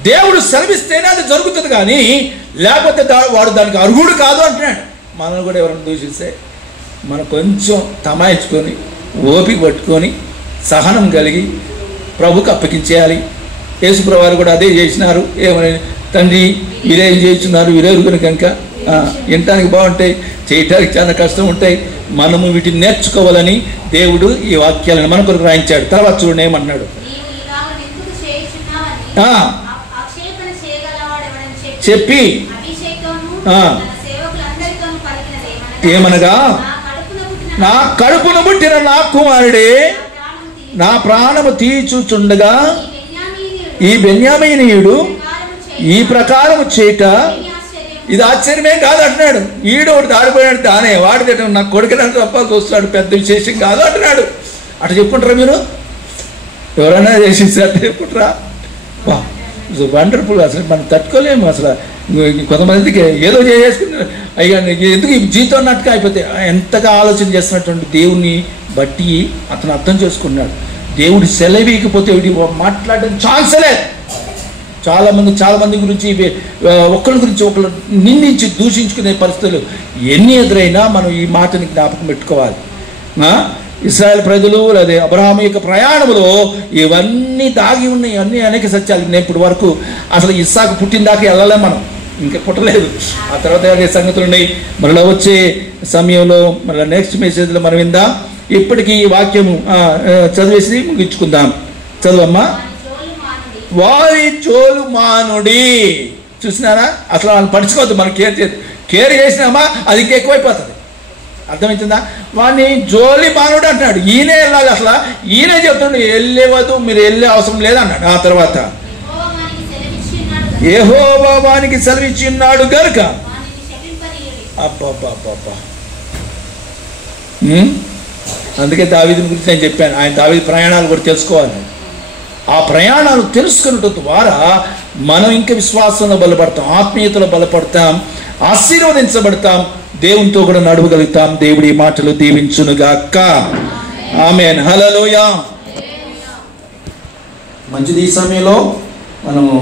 దేవుడు సెలవిస్తేనే అది జరుగుతుంది, కానీ లేకపోతే వాడు దానికి అర్హుడు కాదు అంటున్నాడు. మనల్ని కూడా ఎవరైనా దూషిస్తే మనం కొంచెం తమాయించుకొని, ఓపిక పట్టుకొని, సహనం కలిగి ప్రభుకు అప్పగించేయాలి. యేసుప్రభువు వారు కూడా అదే చేసినారు. ఏమని, తండ్రి వీరేం చేస్తున్నారు, వీరెరుగురు కనుక వినటానికి బాగుంటాయి, చేయటానికి చాలా కష్టం ఉంటాయి, మనము వీటిని నేర్చుకోవాలని దేవుడు ఈ వాక్యాలను మన కొరకు రాయించాడు. తర్వాత చూడండి ఏమన్నాడు. చెప్పి ఏమనగా, నా కడుపును పుట్టిన నా కుమారుడే నా ప్రాణము తీర్చుచుండగా ఈ బెన్యామీనీయుడు ఈ ప్రకారము చేయట ఇది ఆశ్చర్యమే కాదు అంటున్నాడు. ఈడు ఒకటి దాడిపోయాడు, తానే వాడి నా కొడుకునంత తప్ప చూస్తాడు, పెద్ద విశేషం కాదు అంటున్నాడు. అటు చెప్పుకుంటారా మీరు? ఎవరైనా చేసేసి అట్లా చెప్పుకుంటారా? వండర్ఫుల్. అసలు మనం తట్టుకోలేము. అసలు కొంతమందికి ఏదో చేసుకుంటారు, అయ్యా ఎందుకు ఈ జీవితం అన్నట్టుగా అయిపోతే. ఎంతగా ఆలోచన చేస్తున్నటువంటి దేవుణ్ణి బట్టి అతను అర్థం చేసుకున్నాడు. దేవుడు సెలవీకపోతే మాట్లాడడం ఛాన్సే లేదు. చాలామంది గురించి ఒకరి గురించి ఒకరు నిందించి దూషించుకునే పరిస్థితులు ఎన్ని ఎదురైనా మనం ఈ మాటని జ్ఞాపకం పెట్టుకోవాలి. ఇశ్రాయేల్ ప్రజలు అదే అబ్రహాము యొక్క ప్రయాణంలో ఇవన్నీ దాగి ఉన్నాయి, అన్నీ అనేక సత్యాలు. నేను ఇప్పటి వరకు అసలు ఇస్సాకు పుట్టిన దాకా వెళ్ళలేం, మనం ఇంకా పుట్టలేదు. ఆ తర్వాత సంగతులు ఉన్నాయి. మరలా వచ్చే సమయంలో మరలా నెక్స్ట్ మెసేజ్లో మనం విందాం. ఇప్పటికీ ఈ వాక్యము చదివేసి ముగించుకుందాం. చదువమ్మా. వారి జోలు మానుడి. చూసినారా? అసలు వాళ్ళని పడుచుకోవద్దు. మనం కేర్ చేసినామా అది ఇంకా ఎక్కువైపోతుంది. అర్థమవుతుందా? వాడిని జోలి మానుడు అంటున్నాడు. ఈయనే వెళ్ళాలి. అసలు ఈయనే చెప్తున్నాడు, వెళ్ళేవద్దు, మీరు వెళ్ళే అవసరం లేదన్నాడు. ఆ తర్వాత యెహోవా వానికి సెలవిచ్చి ఉన్నాడు గనుక. అబ్బా, అందుకే దావీదుని గురించి నేను చెప్పాను. ఆయన దావీదు ప్రయాణాలు కూడా తెలుసుకోవాలి. ఆ ప్రయాణాలు తెలుసుకున్నట్టు ద్వారా మనం ఇంకా విశ్వాసంలో బలపడతాం, ఆత్మీయతలో బలపడతాం, ఆశీర్వదించబడతాం, దేవునితో కూడా నడవగలుగుతాం. దేవుడి మాటలు దీవించునుగాక. ఆమేన్. హల్లెలూయా. మంచిది. ఈ సమయంలో మనము